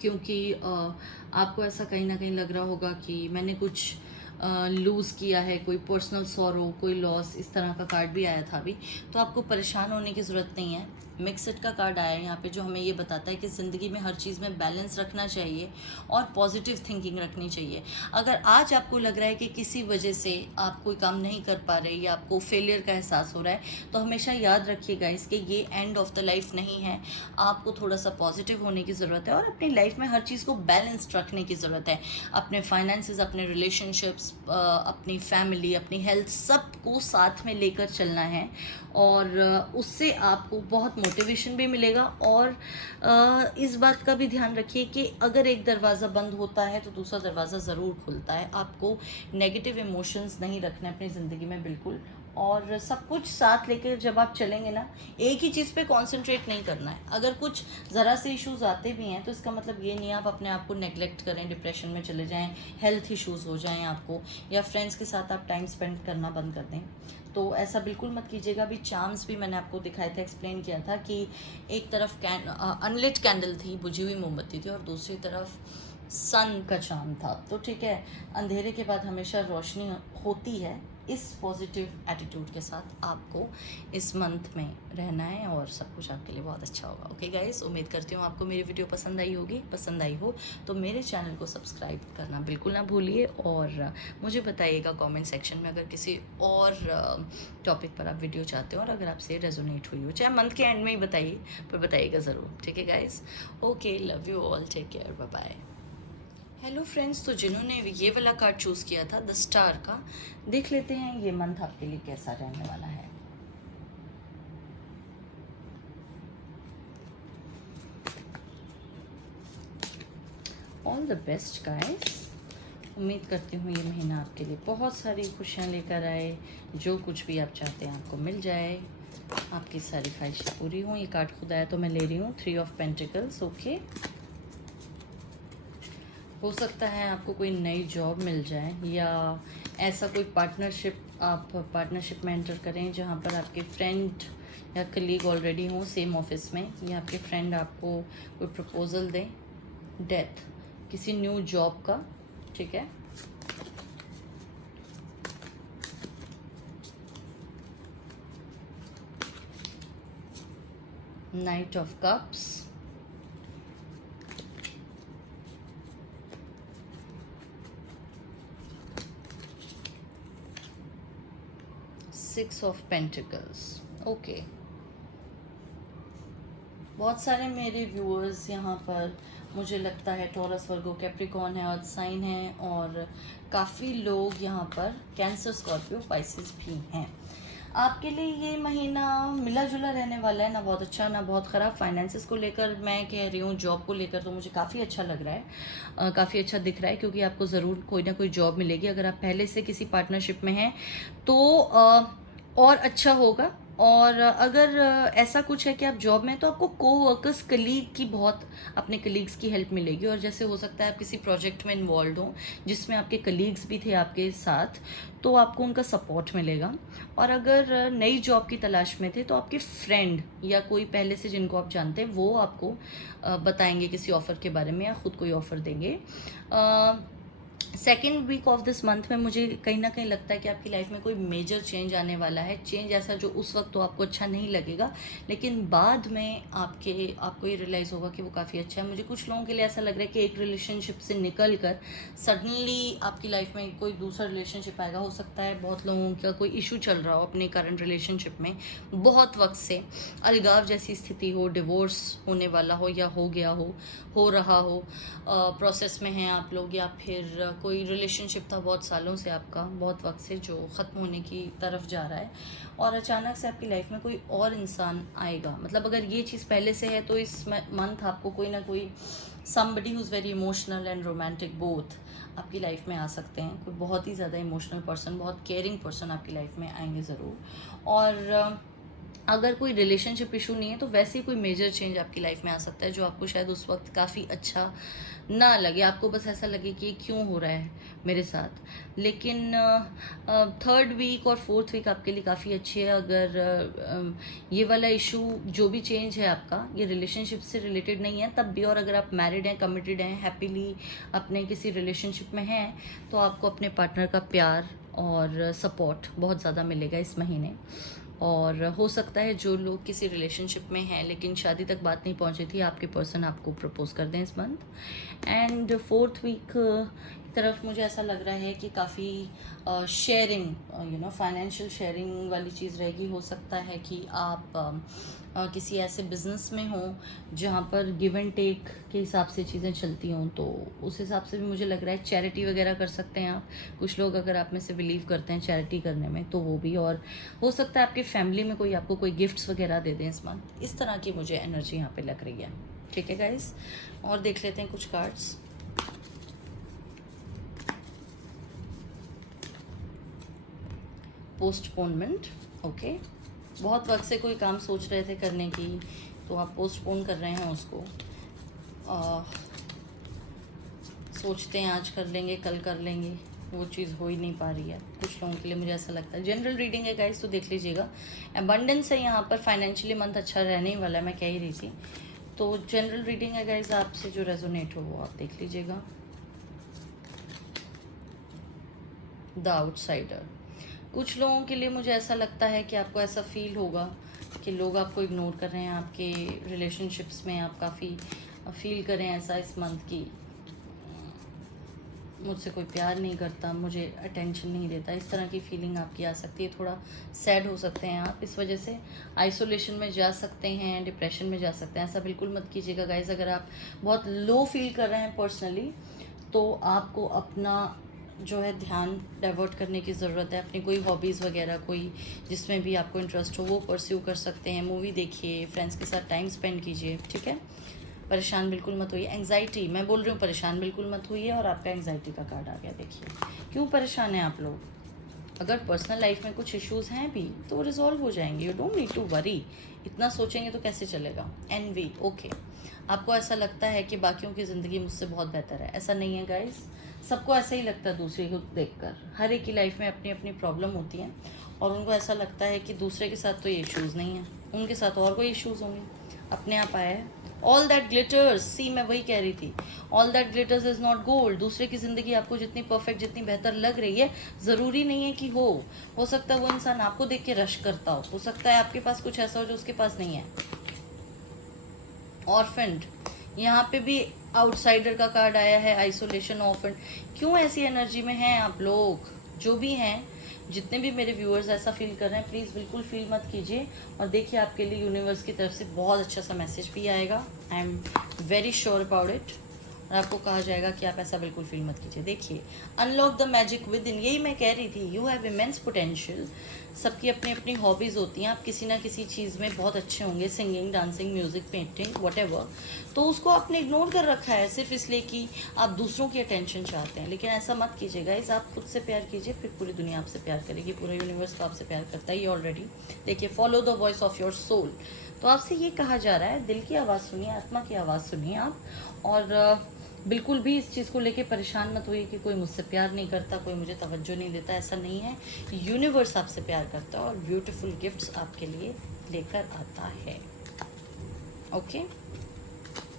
क्योंकि आपको ऐसा कहीं ना कहीं लग रहा होगा कि मैंने कुछ लूज़ किया है, कोई पर्सनल सॉरो, कोई लॉस, इस तरह का कार्ड भी आया था अभी। तो आपको परेशान होने की ज़रूरत नहीं है। मिक्सड का कार्ड आया है यहाँ पे, जो हमें ये बताता है कि ज़िंदगी में हर चीज़ में बैलेंस रखना चाहिए और पॉजिटिव थिंकिंग रखनी चाहिए। अगर आज आपको लग रहा है कि किसी वजह से आप कोई काम नहीं कर पा रहे या आपको फेलियर का एहसास हो रहा है, तो हमेशा याद रखिएगा इसके, ये एंड ऑफ द लाइफ नहीं है। आपको थोड़ा सा पॉजिटिव होने की ज़रूरत है और अपनी लाइफ में हर चीज़ को बैलेंस्ड रखने की ज़रूरत है। अपने फाइनेंसेस, अपने रिलेशनशिप्स, अपनी फैमिली, अपनी हेल्थ, सबको साथ में लेकर चलना है। और उससे आपको बहुत मोटिवेशन भी मिलेगा। और इस बात का भी ध्यान रखिए कि अगर एक दरवाज़ा बंद होता है तो दूसरा दरवाज़ा ज़रूर खुलता है। आपको नेगेटिव इमोशंस नहीं रखना अपनी ज़िंदगी में बिल्कुल। और सब कुछ साथ लेकर जब आप चलेंगे ना, एक ही चीज़ पे कंसंट्रेट नहीं करना है। अगर कुछ ज़रा से इश्यूज आते भी हैं तो इसका मतलब ये नहीं आप अपने आप को नेग्लेक्ट करें, डिप्रेशन में चले जाएं, हेल्थ इश्यूज हो जाएं आपको, या फ्रेंड्स के साथ आप टाइम स्पेंड करना बंद कर दें। तो ऐसा बिल्कुल मत कीजिएगा। अभी चार्म्स भी मैंने आपको दिखाए थे, एक्सप्लेन किया था कि एक तरफ अनलिट कैंडल थी, बुझी हुई मोमबत्ती थी, और दूसरी तरफ सन का चार्म था। तो ठीक है, अंधेरे के बाद हमेशा रोशनी होती है। इस पॉजिटिव एटीट्यूड के साथ आपको इस मंथ में रहना है और सब कुछ आपके लिए बहुत अच्छा होगा। ओके गाइस, उम्मीद करती हूँ आपको मेरी वीडियो पसंद आई होगी। पसंद आई हो तो मेरे चैनल को सब्सक्राइब करना बिल्कुल ना भूलिए, और मुझे बताइएगा कमेंट सेक्शन में अगर किसी और टॉपिक पर आप वीडियो चाहते हो और अगर आपसे रेजोनेट हुई हो, चाहे मंथ के एंड में ही बताइए, पर बताइएगा ज़रूर। ठीक है guys, okay, love you all, take care, bye bye. Hello friends, तो जिन्होंने ये वाला कार्ड चूज़ किया था द स्टार का, देख लेते हैं ये मंथ आपके लिए कैसा रहने वाला है। All the best guys. उम्मीद करती हूँ ये महीना आपके लिए बहुत सारी खुशियाँ लेकर आए, जो कुछ भी आप चाहते हैं आपको मिल जाए, आपकी सारी ख्वाहिशें पूरी हों। ये कार्ड खुद आया तो मैं ले रही हूँ, 3 ऑफ पेंटिकल्स। ओके, हो सकता है आपको कोई नई जॉब मिल जाए, या ऐसा कोई पार्टनरशिप, आप पार्टनरशिप में एंटर करें जहाँ पर आपके फ्रेंड या कलीग ऑलरेडी हों सेम ऑफिस में, या आपके फ्रेंड आपको कोई प्रपोजल दें। डेथ, किसी न्यू जॉब का। ठीक है, night of cups, six of pentacles. Okay, बहुत सारे मेरे व्यूअर्स यहाँ पर मुझे लगता है टॉरस, वर्गो, कैप्रिकॉर्न है, अर्थ साइन है, और काफ़ी लोग यहाँ पर कैंसर, स्कॉर्पियो, पाइसेस भी हैं। आपके लिए ये महीना मिला जुला रहने वाला है, ना बहुत अच्छा ना बहुत ख़राब। फाइनेंसेस को लेकर मैं कह रही हूँ, जॉब को लेकर तो मुझे काफ़ी अच्छा लग रहा है, काफ़ी अच्छा दिख रहा है, क्योंकि आपको ज़रूर कोई ना कोई जॉब मिलेगी। अगर आप पहले से किसी पार्टनरशिप में हैं तो और अच्छा होगा। और अगर ऐसा कुछ है कि आप जॉब में, तो आपको वर्कर्स, कलीग की बहुत, अपने कलीग्स की हेल्प मिलेगी। और जैसे हो सकता है आप किसी प्रोजेक्ट में इन्वॉल्व हो जिसमें आपके कलीग्स भी थे आपके साथ, तो आपको उनका सपोर्ट मिलेगा। और अगर नई जॉब की तलाश में थे तो आपके फ्रेंड या कोई पहले से जिनको आप जानते हैं वो आपको बताएंगे किसी ऑफ़र के बारे में, या खुद कोई ऑफ़र देंगे। Second week of this month में मुझे कहीं ना कहीं लगता है कि आपकी लाइफ में कोई मेजर चेंज आने वाला है। चेंज ऐसा जो उस वक्त तो आपको अच्छा नहीं लगेगा, लेकिन बाद में आपको ये रियलाइज़ होगा कि वो काफ़ी अच्छा है। मुझे कुछ लोगों के लिए ऐसा लग रहा है कि एक रिलेशनशिप से निकल कर सडनली आपकी लाइफ में कोई दूसरा रिलेशनशिप आएगा। हो सकता है बहुत लोगों का कोई इशू चल रहा हो अपने करंट रिलेशनशिप में, बहुत वक्त से अलगाव जैसी स्थिति हो, डिवोर्स होने वाला हो या हो गया हो रहा हो, प्रोसेस में हैं आप लोग, या फिर कोई रिलेशनशिप था बहुत सालों से आपका, बहुत वक्त से, जो ख़त्म होने की तरफ जा रहा है, और अचानक से आपकी लाइफ में कोई और इंसान आएगा। मतलब अगर ये चीज़ पहले से है तो इस मंथ आपको कोई ना कोई somebody who's very emotional and romantic both आपकी लाइफ में आ सकते हैं। कोई बहुत ही ज़्यादा इमोशनल पर्सन, बहुत केयरिंग पर्सन आपकी लाइफ में आएंगे ज़रूर। और अगर कोई रिलेशनशिप इशू नहीं है तो वैसे ही कोई मेजर चेंज आपकी लाइफ में आ सकता है, जो आपको शायद उस वक्त काफ़ी अच्छा ना लगे। आपको बस ऐसा लगे कि ये क्यों हो रहा है मेरे साथ। लेकिन थर्ड वीक और फोर्थ वीक आपके लिए काफ़ी अच्छी है। अगर ये वाला इशू, जो भी चेंज है आपका, ये रिलेशनशिप से रिलेटेड नहीं है तब भी, और अगर आप मैरिड हैं, कमिटेड हैं, हैप्पीली अपने किसी रिलेशनशिप में हैं, तो आपको अपने पार्टनर का प्यार और सपोर्ट बहुत ज़्यादा मिलेगा इस महीने। और हो सकता है जो लोग किसी रिलेशनशिप में हैं लेकिन शादी तक बात नहीं पहुंची थी, आपके पर्सन आपको प्रपोज कर दें इस मंथ। एंड फोर्थ वीक की तरफ मुझे ऐसा लग रहा है कि काफ़ी शेयरिंग, फाइनेंशियल शेयरिंग वाली चीज़ रहेगी। हो सकता है कि आप किसी ऐसे बिजनेस में हो जहाँ पर गिव एंड टेक के हिसाब से चीज़ें चलती हों, तो उस हिसाब से भी मुझे लग रहा है चैरिटी वगैरह कर सकते हैं आप। कुछ लोग अगर आप में से बिलीव करते हैं चैरिटी करने में, तो वो भी। और हो सकता है आपकी फैमिली में कोई आपको कोई गिफ्ट्स वगैरह दे दें इस मंथ। इस तरह की मुझे एनर्जी यहाँ पे लग रही है। ठीक है गाइस, और देख लेते हैं कुछ कार्ड्स। Postponement, okay. बहुत वक्त से कोई काम सोच रहे थे करने की, तो आप पोस्टपोन कर रहे हैं उसको। सोचते हैं आज कर लेंगे, कल कर लेंगे, वो चीज़ हो ही नहीं पा रही है कुछ लोगों के लिए, मुझे ऐसा लगता है। जनरल रीडिंग है गाइस, तो देख लीजिएगा। अबंडेंस है यहाँ पर, फाइनेंशियली मंथ अच्छा रहने ही वाला है, मैं कह ही रही थी। तो जनरल रीडिंग है गाइस, आपसे जो रेजोनेट हो वो आप देख लीजिएगा। द आउटसाइडर, कुछ लोगों के लिए मुझे ऐसा लगता है कि आपको ऐसा फील होगा कि लोग आपको इग्नोर कर रहे हैं आपके रिलेशनशिप्स में। आप काफ़ी फील करें ऐसा इस मंथ की, मुझसे कोई प्यार नहीं करता, मुझे अटेंशन नहीं देता, इस तरह की फीलिंग आपकी आ सकती है। थोड़ा सैड हो सकते हैं आप इस वजह से, आइसोलेशन में जा सकते हैं, डिप्रेशन में जा सकते हैं। ऐसा बिल्कुल मत कीजिएगा गाइस। अगर आप बहुत लो फील कर रहे हैं पर्सनली, तो आपको अपना जो है ध्यान डाइवर्ट करने की ज़रूरत है। अपनी कोई हॉबीज़ वगैरह, कोई जिसमें भी आपको इंटरेस्ट हो वो परस्यू कर सकते हैं। मूवी देखिए, फ्रेंड्स के साथ टाइम स्पेंड कीजिए, ठीक है। परेशान बिल्कुल मत होइए। एंग्जाइटी, मैं बोल रही हूँ परेशान बिल्कुल मत होइए। और आपका एंग्जाइटी का कार्ड आ गया, देखिए क्यों परेशान हैं आप लोग। अगर पर्सनल लाइफ में कुछ इश्यूज हैं भी तो वो रिजॉल्व हो जाएंगे, you don't need to worry. इतना सोचेंगे तो कैसे चलेगा। एनवी, ओके, आपको ऐसा लगता है कि बाकियों की ज़िंदगी मुझसे बहुत बेहतर है। ऐसा नहीं है गाइस, सबको ऐसा ही लगता है दूसरे को देखकर। हर एक की लाइफ में अपनी अपनी प्रॉब्लम होती हैं, और उनको ऐसा लगता है कि दूसरे के साथ तो ये इश्यूज़ नहीं हैं, उनके साथ और कोई इश्यूज़ होंगे। अपने आप आया है। ऑल दैट ग्लिटर्स, सी मैं वही कह रही थी, all that glitters is not gold. दूसरे की ज़िंदगी आपको जितनी परफेक्ट, जितनी बेहतर लग रही है, ज़रूरी नहीं है कि हो सकता है वो इंसान आपको देख के रश करता हो सकता है आपके पास कुछ ऐसा हो जो उसके पास नहीं है। ऑर्फेंड, यहाँ पे भी आउटसाइडर का कार्ड आया है, आइसोलेशन, ऑर्फेंड। क्यों ऐसी एनर्जी में हैं आप लोग? जो भी हैं, जितने भी मेरे व्यूअर्स ऐसा फील कर रहे हैं, प्लीज़ बिल्कुल फील मत कीजिए। और देखिए आपके लिए यूनिवर्स की तरफ से बहुत अच्छा सा मैसेज भी आएगा। I am very sure about it. और आपको कहा जाएगा कि आप ऐसा बिल्कुल फील मत कीजिए। देखिए, unlock the magic with in, यही मैं कह रही थी। You have immense potential. सबकी अपनी अपनी हॉबीज़ होती हैं। आप किसी ना किसी चीज़ में बहुत अच्छे होंगे, singing, dancing, music, painting, whatever. तो उसको आपने इग्नोर कर रखा है सिर्फ इसलिए कि आप दूसरों की अटेंशन चाहते हैं। लेकिन ऐसा मत कीजिएगा। इस आप खुद से प्यार कीजिए, फिर पूरी दुनिया आपसे प्यार करेगी। पूरा यूनिवर्स तो आपसे प्यार करता ही ऑलरेडी। देखिए, follow the voice of your soul. तो आपसे ये कहा जा रहा है, दिल की आवाज़ सुनिए, आत्मा की आवाज़ सुनिए आप। और बिल्कुल भी इस चीज़ को लेके परेशान मत होइए कि कोई मुझसे प्यार नहीं करता, कोई मुझे तवज्जो नहीं देता। ऐसा नहीं है। यूनिवर्स आपसे प्यार करता है और ब्यूटीफुल गिफ्ट्स आपके लिए लेकर आता है। ओके,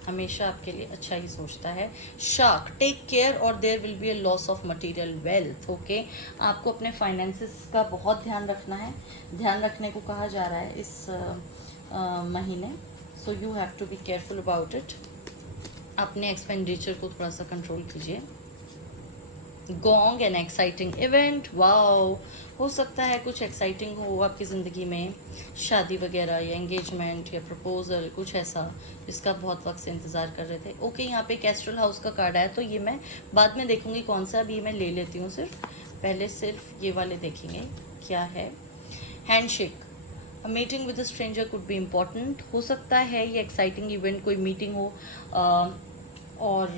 हमेशा आपके लिए अच्छा ही सोचता है। शार्क, टेक केयर और there will be a loss of material wealth. Okay, आपको अपने फाइनेंसेस का बहुत ध्यान रखना है। ध्यान रखने को कहा जा रहा है इस महीने। So you have to be careful about it. अपने एक्सपेंडिचर को थोड़ा सा कंट्रोल कीजिए। Going an exciting event, wow, हो सकता है कुछ एक्साइटिंग हो आपकी ज़िंदगी में, शादी वगैरह या एंगेजमेंट या प्रपोजल, कुछ ऐसा जिसका बहुत वक्त से इंतज़ार कर रहे थे। ओके, यहाँ पे कैस्ट्रल हाउस का कार्ड आया, तो ये मैं बाद में देखूँगी कौन सा। अभी मैं ले लेती हूँ, पहले सिर्फ ये वाले देखेंगे क्या है। Handshake, meeting with a stranger could be important. हो सकता है ये एक्साइटिंग इवेंट कोई मीटिंग हो और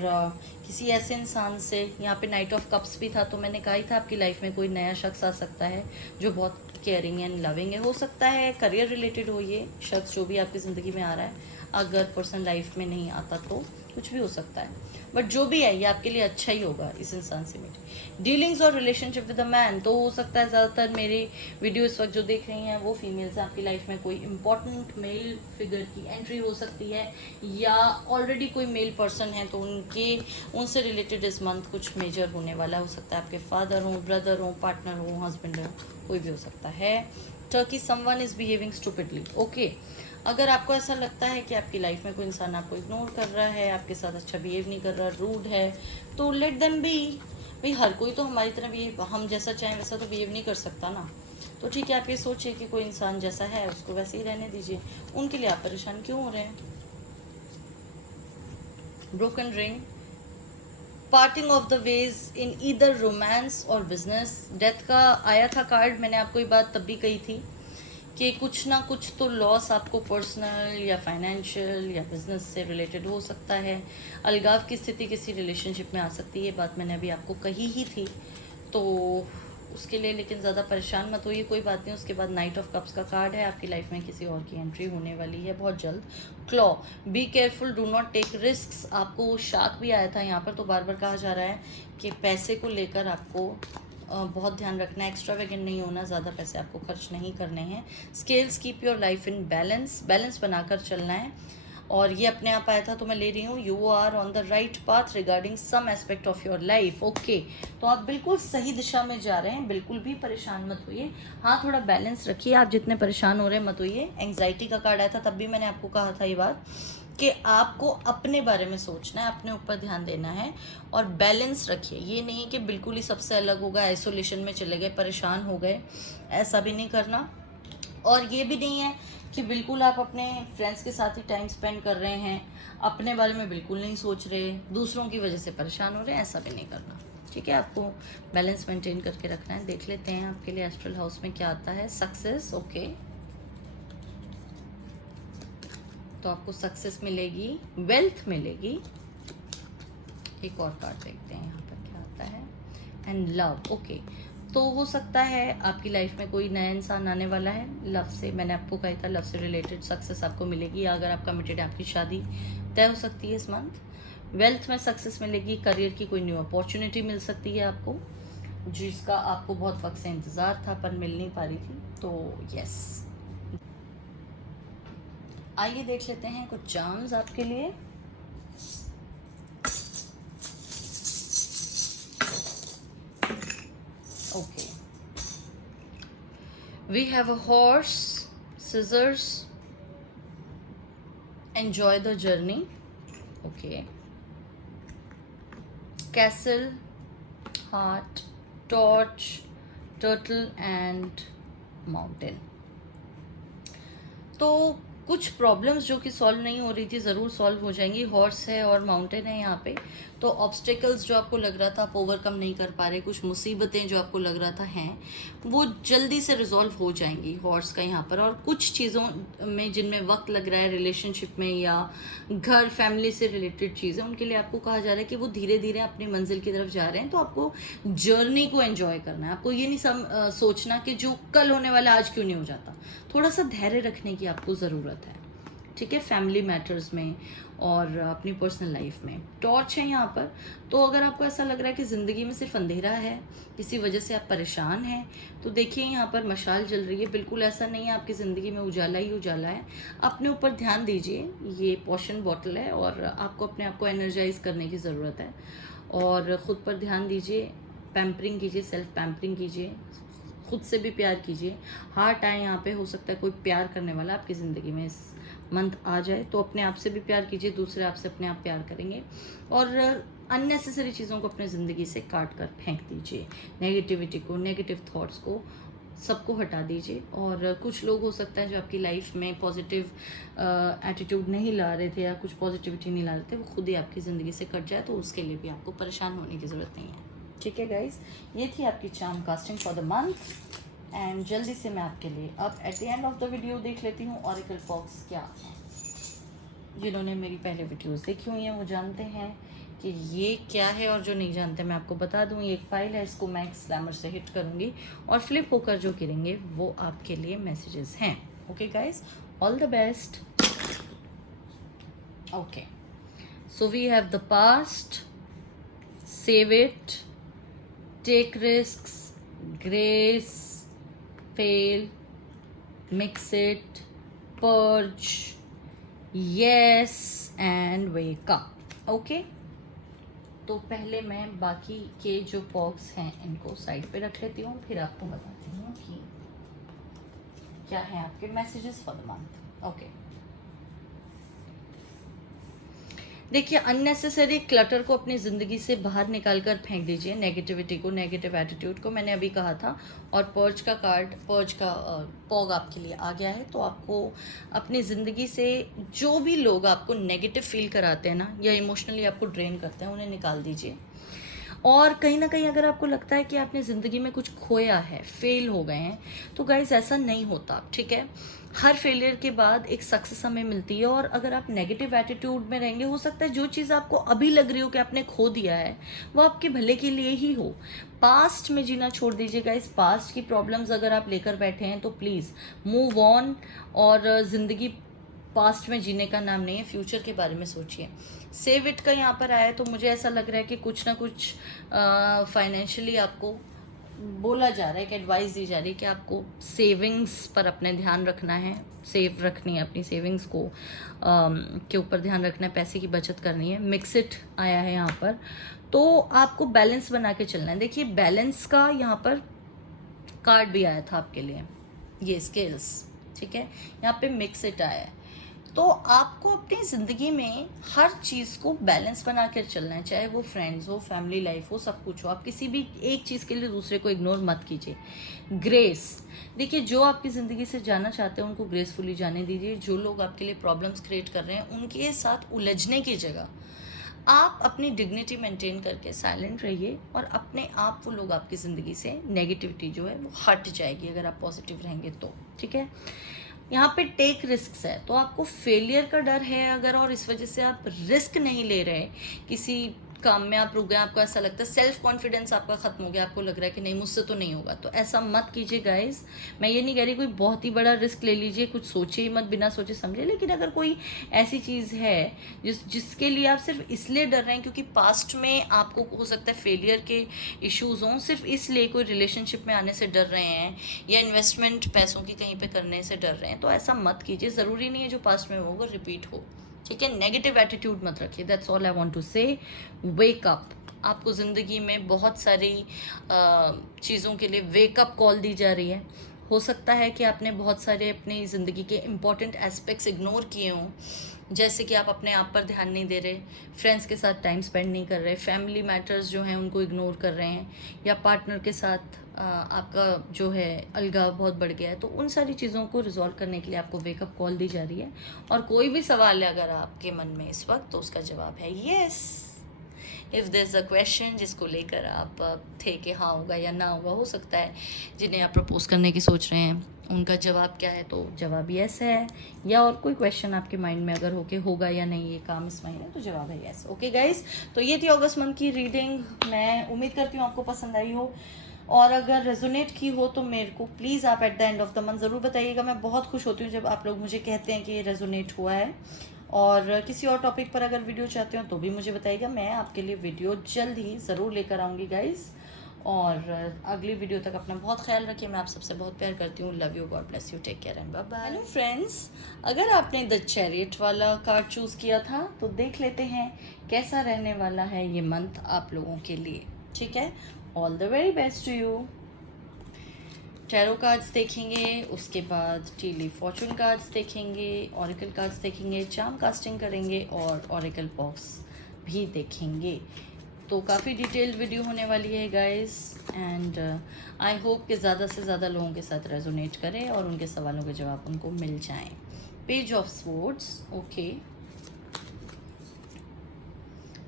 किसी ऐसे इंसान से। यहाँ पे नाइट ऑफ कप्स भी था, तो मैंने कहा ही था आपकी लाइफ में कोई नया शख्स आ सकता है जो बहुत केयरिंग एंड लविंग है। हो सकता है करियर रिलेटेड हो ये शख्स जो भी आपकी ज़िंदगी में आ रहा है। अगर पर्सनल लाइफ में नहीं आता तो कुछ भी हो सकता है, बट जो भी है ये आपके लिए अच्छा ही होगा इस इंसान से मीटिंग। डीलिंग्स और रिलेशनशिप विद अ मैन, तो हो सकता है ज़्यादातर मेरे वीडियो इस वक्त जो देख रही हैं वो फीमेल्स हैं। आपकी लाइफ में कोई इंपॉर्टेंट मेल फिगर की एंट्री हो सकती है, या ऑलरेडी कोई मेल पर्सन है तो उनसे रिलेटेड इस मंथ कुछ मेजर होने वाला हो सकता है। आपके फादर हो, ब्रदर हो, पार्टनर हो, हस्बैंड हो, कोई भी हो सकता है। Turkey, someone is behaving stupidly. Okay, अगर आपको ऐसा लगता है कि आपकी लाइफ में कोई इंसान आपको इग्नोर कर रहा है, आपके साथ अच्छा बिहेव नहीं कर रहा, रूड है, तो लेट देम बी। भाई हर कोई तो हमारी तरह बिहेव, हम जैसा चाहें वैसा तो बिहेव नहीं कर सकता ना। तो ठीक है, आप ये सोचिए कि कोई इंसान जैसा है उसको वैसे ही रहने दीजिए। उनके लिए आप परेशान क्यों हो रहे हैं। Broken ring, parting of the ways in either romance और बिजनेस। डेथ का आया था कार्ड, मैंने आपको ये बात तब भी कही थी कि कुछ ना कुछ तो लॉस आपको पर्सनल या फाइनेंशियल या बिजनेस से रिलेटेड हो सकता है। अलगाव की स्थिति किसी रिलेशनशिप में आ सकती है, ये बात मैंने अभी आपको कही ही थी। तो उसके लिए लेकिन ज़्यादा परेशान मत होइए, कोई बात नहीं। उसके बाद नाइट ऑफ कप्स का कार्ड है, आपकी लाइफ में किसी और की एंट्री होने वाली है बहुत जल्द। Claw, be careful, do not take risks. आपको शाक भी आया था यहाँ पर, तो बार बार कहा जा रहा है कि पैसे को लेकर आपको बहुत ध्यान रखना है। एक्स्ट्रावेगेंट नहीं होना, ज़्यादा पैसे आपको खर्च नहीं करने हैं। Scales, keep your life in balance, balance बनाकर चलना है। और ये अपने आप आया था तो मैं ले रही हूँ। You are on the right path regarding some aspect of your life. Okay, तो आप बिल्कुल सही दिशा में जा रहे हैं, बिल्कुल भी परेशान मत होइए। हाँ, थोड़ा बैलेंस रखिए, आप जितने परेशान हो रहे हैं मत होइए। एंग्जाइटी का कार्ड आया था, तब भी मैंने आपको कहा था ये बात कि आपको अपने बारे में सोचना है, अपने ऊपर ध्यान देना है और बैलेंस रखिए। ये नहीं कि बिल्कुल ही सबसे अलग होगा, आइसोलेशन में चले गए, परेशान हो गए, ऐसा भी नहीं करना। और ये भी नहीं है कि बिल्कुल आप अपने फ्रेंड्स के साथ ही टाइम स्पेंड कर रहे हैं, अपने बारे में बिल्कुल नहीं सोच रहे, दूसरों की वजह से परेशान हो रहे हैं, ऐसा भी नहीं करना। ठीक है, आपको बैलेंस मेंटेन करके रखना है। देख लेते हैं आपके लिए एस्ट्रल हाउस में क्या आता है। सक्सेस, ओके, तो आपको सक्सेस मिलेगी, वेल्थ मिलेगी। एक और कार्ड देखते हैं यहाँ पर क्या आता है। एंड लव, ओके, तो हो सकता है आपकी लाइफ में कोई नया इंसान आने वाला है। लव से, मैंने आपको कहा था, लव से रिलेटेड सक्सेस आपको मिलेगी, या अगर आप कमिटेड है आपकी शादी तय हो सकती है इस मंथ। वेल्थ में सक्सेस मिलेगी, करियर की कोई न्यू अपॉर्चुनिटी मिल सकती है आपको, जिसका आपको बहुत वक्त से इंतज़ार था पर मिल नहीं पा रही थी। तो यस, आइए देख लेते हैं कुछ चार्म्स आपके लिए। Okay, we have a horse, scissors, enjoy the journey. Okay, castle, heart, torch, turtle and mountain. तो कुछ प्रॉब्लम्स जो कि सॉल्व नहीं हो रही थी ज़रूर सॉल्व हो जाएंगी। हॉर्स है और माउंटेन है यहाँ पे, तो ऑब्स्टेकल्स जो आपको लग रहा था आप ओवरकम नहीं कर पा रहे, कुछ मुसीबतें जो आपको लग रहा था हैं वो जल्दी से रिजॉल्व हो जाएंगी हॉर्स का यहाँ पर। और कुछ चीज़ों में जिनमें वक्त लग रहा है रिलेशनशिप में या घर फैमिली से रिलेटेड चीज़ें, उनके लिए आपको कहा जा रहा है कि वो धीरे धीरे अपनी मंजिल की तरफ जा रहे हैं। तो आपको जर्नी को एंजॉय करना है, आपको ये नहीं सोचना कि जो कल होने वाला आज क्यों नहीं हो जाता। थोड़ा सा धैर्य रखने की आपको ज़रूरत है, ठीक है, फैमिली मैटर्स में और अपनी पर्सनल लाइफ में। टॉर्च है यहाँ पर, तो अगर आपको ऐसा लग रहा है कि ज़िंदगी में सिर्फ अंधेरा है, किसी वजह से आप परेशान हैं, तो देखिए यहाँ पर मशाल जल रही है। बिल्कुल ऐसा नहीं है, आपकी ज़िंदगी में उजाला ही उजाला है। अपने ऊपर ध्यान दीजिए, ये पोशन बॉटल है और आपको अपने आप को एनर्जाइज करने की ज़रूरत है। और ख़ुद पर ध्यान दीजिए, पैम्परिंग कीजिए, सेल्फ पैम्परिंग कीजिए, खुद से भी प्यार कीजिए। हार्ट आए यहाँ पे, हो सकता है कोई प्यार करने वाला आपकी ज़िंदगी में इस मंथ आ जाए, तो अपने आप से भी प्यार कीजिए, दूसरे आपसे अपने आप प्यार करेंगे। और अननेसेसरी चीज़ों को अपनी ज़िंदगी से काट कर फेंक दीजिए, नेगेटिविटी को, नेगेटिव थॉट्स को सबको हटा दीजिए। और कुछ लोग हो सकता है जो आपकी लाइफ में पॉजिटिव एटीट्यूड नहीं ला रहे थे या कुछ पॉजिटिविटी नहीं ला रहे थे, वो खुद ही आपकी ज़िंदगी से कट जाए, तो उसके लिए भी आपको परेशान होने की ज़रूरत नहीं है, ठीक है गाइज। ये थी आपकी charm casting for the month. And जल्दी से मैं आपके लिए अब eight the end of the video देख लेती हूँ ऑरेकल बॉक्स क्या है। जिन्होंने मेरी पहले वीडियोस देखी हुई हैं वो जानते हैं कि ये क्या है, और जो नहीं जानते मैं आपको बता दूँ, ये एक फाइल है, इसको मैं एक स्लैमर से हिट करूँगी और फ्लिप होकर जो गिरेंगे वो आपके लिए मैसेजेस हैं। Okay guys, all the best. Okay, so we have the past, save it, take risks, grace, fail, mix it, purge, yes and wake up. Okay? तो पहले मैं बाकी के जो बॉक्स हैं इनको साइड पे रख लेती हूँ, फिर आपको बताती हूँ कि क्या है आपके messages for the month. Okay, देखिए, अननेसेसरी क्लटर को अपनी ज़िंदगी से बाहर निकाल कर फेंक दीजिए, नेगेटिविटी को, नेगेटिव एटीट्यूड को, मैंने अभी कहा था। और पर्ज का कार्ड, पर्ज का पॉग आपके लिए आ गया है। तो आपको अपनी ज़िंदगी से जो भी लोग आपको नेगेटिव फील कराते हैं ना, या इमोशनली आपको ड्रेन करते हैं, उन्हें निकाल दीजिए। और कहीं ना कहीं अगर आपको लगता है कि आपने ज़िंदगी में कुछ खोया है, फेल हो गए हैं, तो गाइज ऐसा नहीं होता, ठीक है। हर फेलियर के बाद एक सक्सेस हमें मिलती है। और अगर आप नेगेटिव एटीट्यूड में रहेंगे, हो सकता है जो चीज़ आपको अभी लग रही हो कि आपने खो दिया है, वो आपके भले के लिए ही हो। पास्ट में जीना छोड़ दीजिए गाइज। पास्ट की प्रॉब्लम्स अगर आप लेकर बैठे हैं तो प्लीज़ मूव ऑन। और ज़िंदगी पास्ट में जीने का नाम नहीं है, फ्यूचर के बारे में सोचिए। सेव इट का यहाँ पर आया है, तो मुझे ऐसा लग रहा है कि कुछ ना कुछ फाइनेंशियली आपको बोला जा रहा है कि एडवाइस दी जा रही है कि आपको सेविंग्स पर अपने ध्यान रखना है, सेव रखनी है, अपनी सेविंग्स को के ऊपर ध्यान रखना है, पैसे की बचत करनी है। मिक्स इट आया है यहाँ पर, तो आपको बैलेंस बना के चलना है। देखिए, बैलेंस का यहाँ पर कार्ड भी आया था आपके लिए, ये स्किल्स, ठीक है। यहाँ पे मिक्स इट आया है, तो आपको अपनी ज़िंदगी में हर चीज़ को बैलेंस बना कर चलना है, चाहे वो फ्रेंड्स हो, फैमिली लाइफ हो, सब कुछ हो। आप किसी भी एक चीज़ के लिए दूसरे को इग्नोर मत कीजिए। ग्रेस, देखिए, जो आपकी ज़िंदगी से जाना चाहते हैं उनको ग्रेसफुली जाने दीजिए। जो लोग आपके लिए प्रॉब्लम्स क्रिएट कर रहे हैं उनके साथ उलझने की जगह आप अपनी डिग्निटी मेंटेन करके साइलेंट रहिए, और अपने आप वो लोग आपकी ज़िंदगी से नेगेटिविटी जो है वो हट जाएगी अगर आप पॉजिटिव रहेंगे तो, ठीक है। यहाँ पे टेक रिस्क है, तो आपको फेलियर का डर है अगर, और इस वजह से आप रिस्क नहीं ले रहे, किसी काम में आप रुक गए, आपको ऐसा लगता है, सेल्फ कॉन्फिडेंस आपका खत्म हो गया, आपको लग रहा है कि नहीं मुझसे तो नहीं होगा, तो ऐसा मत कीजिए गाइज। मैं ये नहीं कह रही कोई बहुत ही बड़ा रिस्क ले लीजिए, कुछ सोचिए ही मत, बिना सोचे समझे। लेकिन अगर कोई ऐसी चीज़ है जिसके लिए आप सिर्फ इसलिए डर रहे हैं क्योंकि पास्ट में आपको हो सकता है फेलियर के इश्यूज हों, सिर्फ इसलिए कोई रिलेशनशिप में आने से डर रहे हैं या इन्वेस्टमेंट पैसों की कहीं पर करने से डर रहे हैं, तो ऐसा मत कीजिए। ज़रूरी नहीं है जो पास्ट में होगा रिपीट हो, ठीक है। नेगेटिव एटीट्यूड मत रखिए, that's all I want to say. Wake up, आपको ज़िंदगी में बहुत सारी चीज़ों के लिए वेकअप कॉल दी जा रही है, हो सकता है कि आपने बहुत सारे अपनी ज़िंदगी के इम्पॉर्टेंट एस्पेक्ट्स इग्नोर किए हों, जैसे कि आप अपने आप पर ध्यान नहीं दे रहे, फ्रेंड्स के साथ टाइम स्पेंड नहीं कर रहे, फैमिली मैटर्स जो हैं उनको इग्नोर कर रहे हैं, या पार्टनर के साथ आपका जो है अलगाव बहुत बढ़ गया है। तो उन सारी चीज़ों को रिजॉल्व करने के लिए आपको वेकअप कॉल दी जा रही है। और कोई भी सवाल है अगर आपके मन में इस वक्त, तो उसका जवाब है yes. If there is a question जिसको लेकर आप थे कि हाँ होगा या ना होगा, हो सकता है जिन्हें आप प्रपोज करने की सोच रहे हैं उनका जवाब क्या है, तो जवाब यस है। या और कोई क्वेश्चन आपके माइंड में अगर हो कि होगा या नहीं ये काम इस महीने, तो जवाब है यस। ओके गाइज, तो ये थी अगस्त मंथ की रीडिंग। मैं उम्मीद करती हूँ आपको पसंद आई हो, और अगर रेजोनेट की हो तो मेरे को प्लीज़ आप eight the end of the month ज़रूर बताइएगा। मैं बहुत खुश होती हूँ जब आप लोग मुझे कहते हैं कि ये रेजोनेट हुआ है। और किसी और टॉपिक पर अगर वीडियो चाहते हो तो भी मुझे बताइएगा, मैं आपके लिए वीडियो जल्द ही ज़रूर लेकर आऊँगी गाइज़। और अगली वीडियो तक अपना बहुत ख्याल रखिए। मैं आप सबसे बहुत प्यार करती हूँ। Love you, God bless you, take care and bye bye. Hello friends, अगर आपने द चैरियट वाला कार्ड चूज़ किया था तो देख लेते हैं कैसा रहने वाला है ये मंथ आप लोगों के लिए। ठीक है, all the very best to you. Tarot cards देखेंगे, उसके बाद टी लीफ फॉर्चून कार्ड्स देखेंगे, ऑरिकल कार्ड्स देखेंगे, चार्म कास्टिंग करेंगे और ऑरिकल बॉक्स भी देखेंगे। तो काफ़ी डिटेल्ड वीडियो होने वाली है गाइस, एंड आई होप कि ज़्यादा से ज़्यादा लोगों के साथ रेजोनेट करें और उनके सवालों के जवाब उनको मिल जाएं। Page of swords, okay,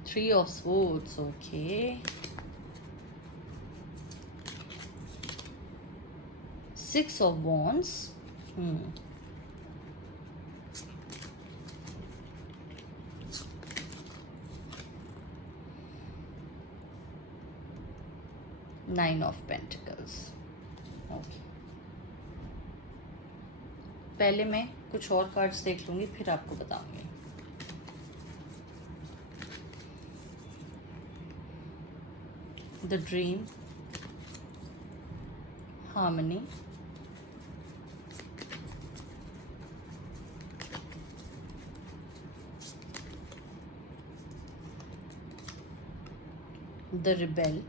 3 of swords, okay, 6 of wands, 9 of pentacles, okay. पहले मैं कुछ और कार्ड्स देख लूँगी फिर आपको बताऊँगी। The dream, harmony, the rebel,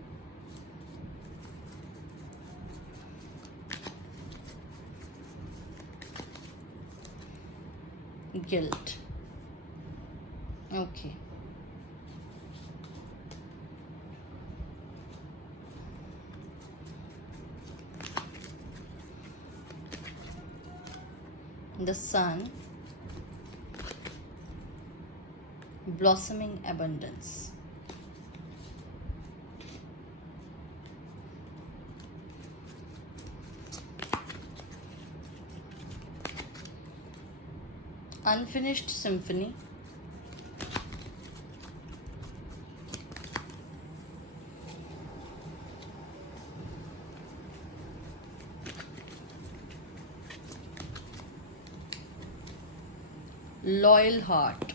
guilt, okay, the sun, blossoming abundance, unfinished symphony, loyal heart,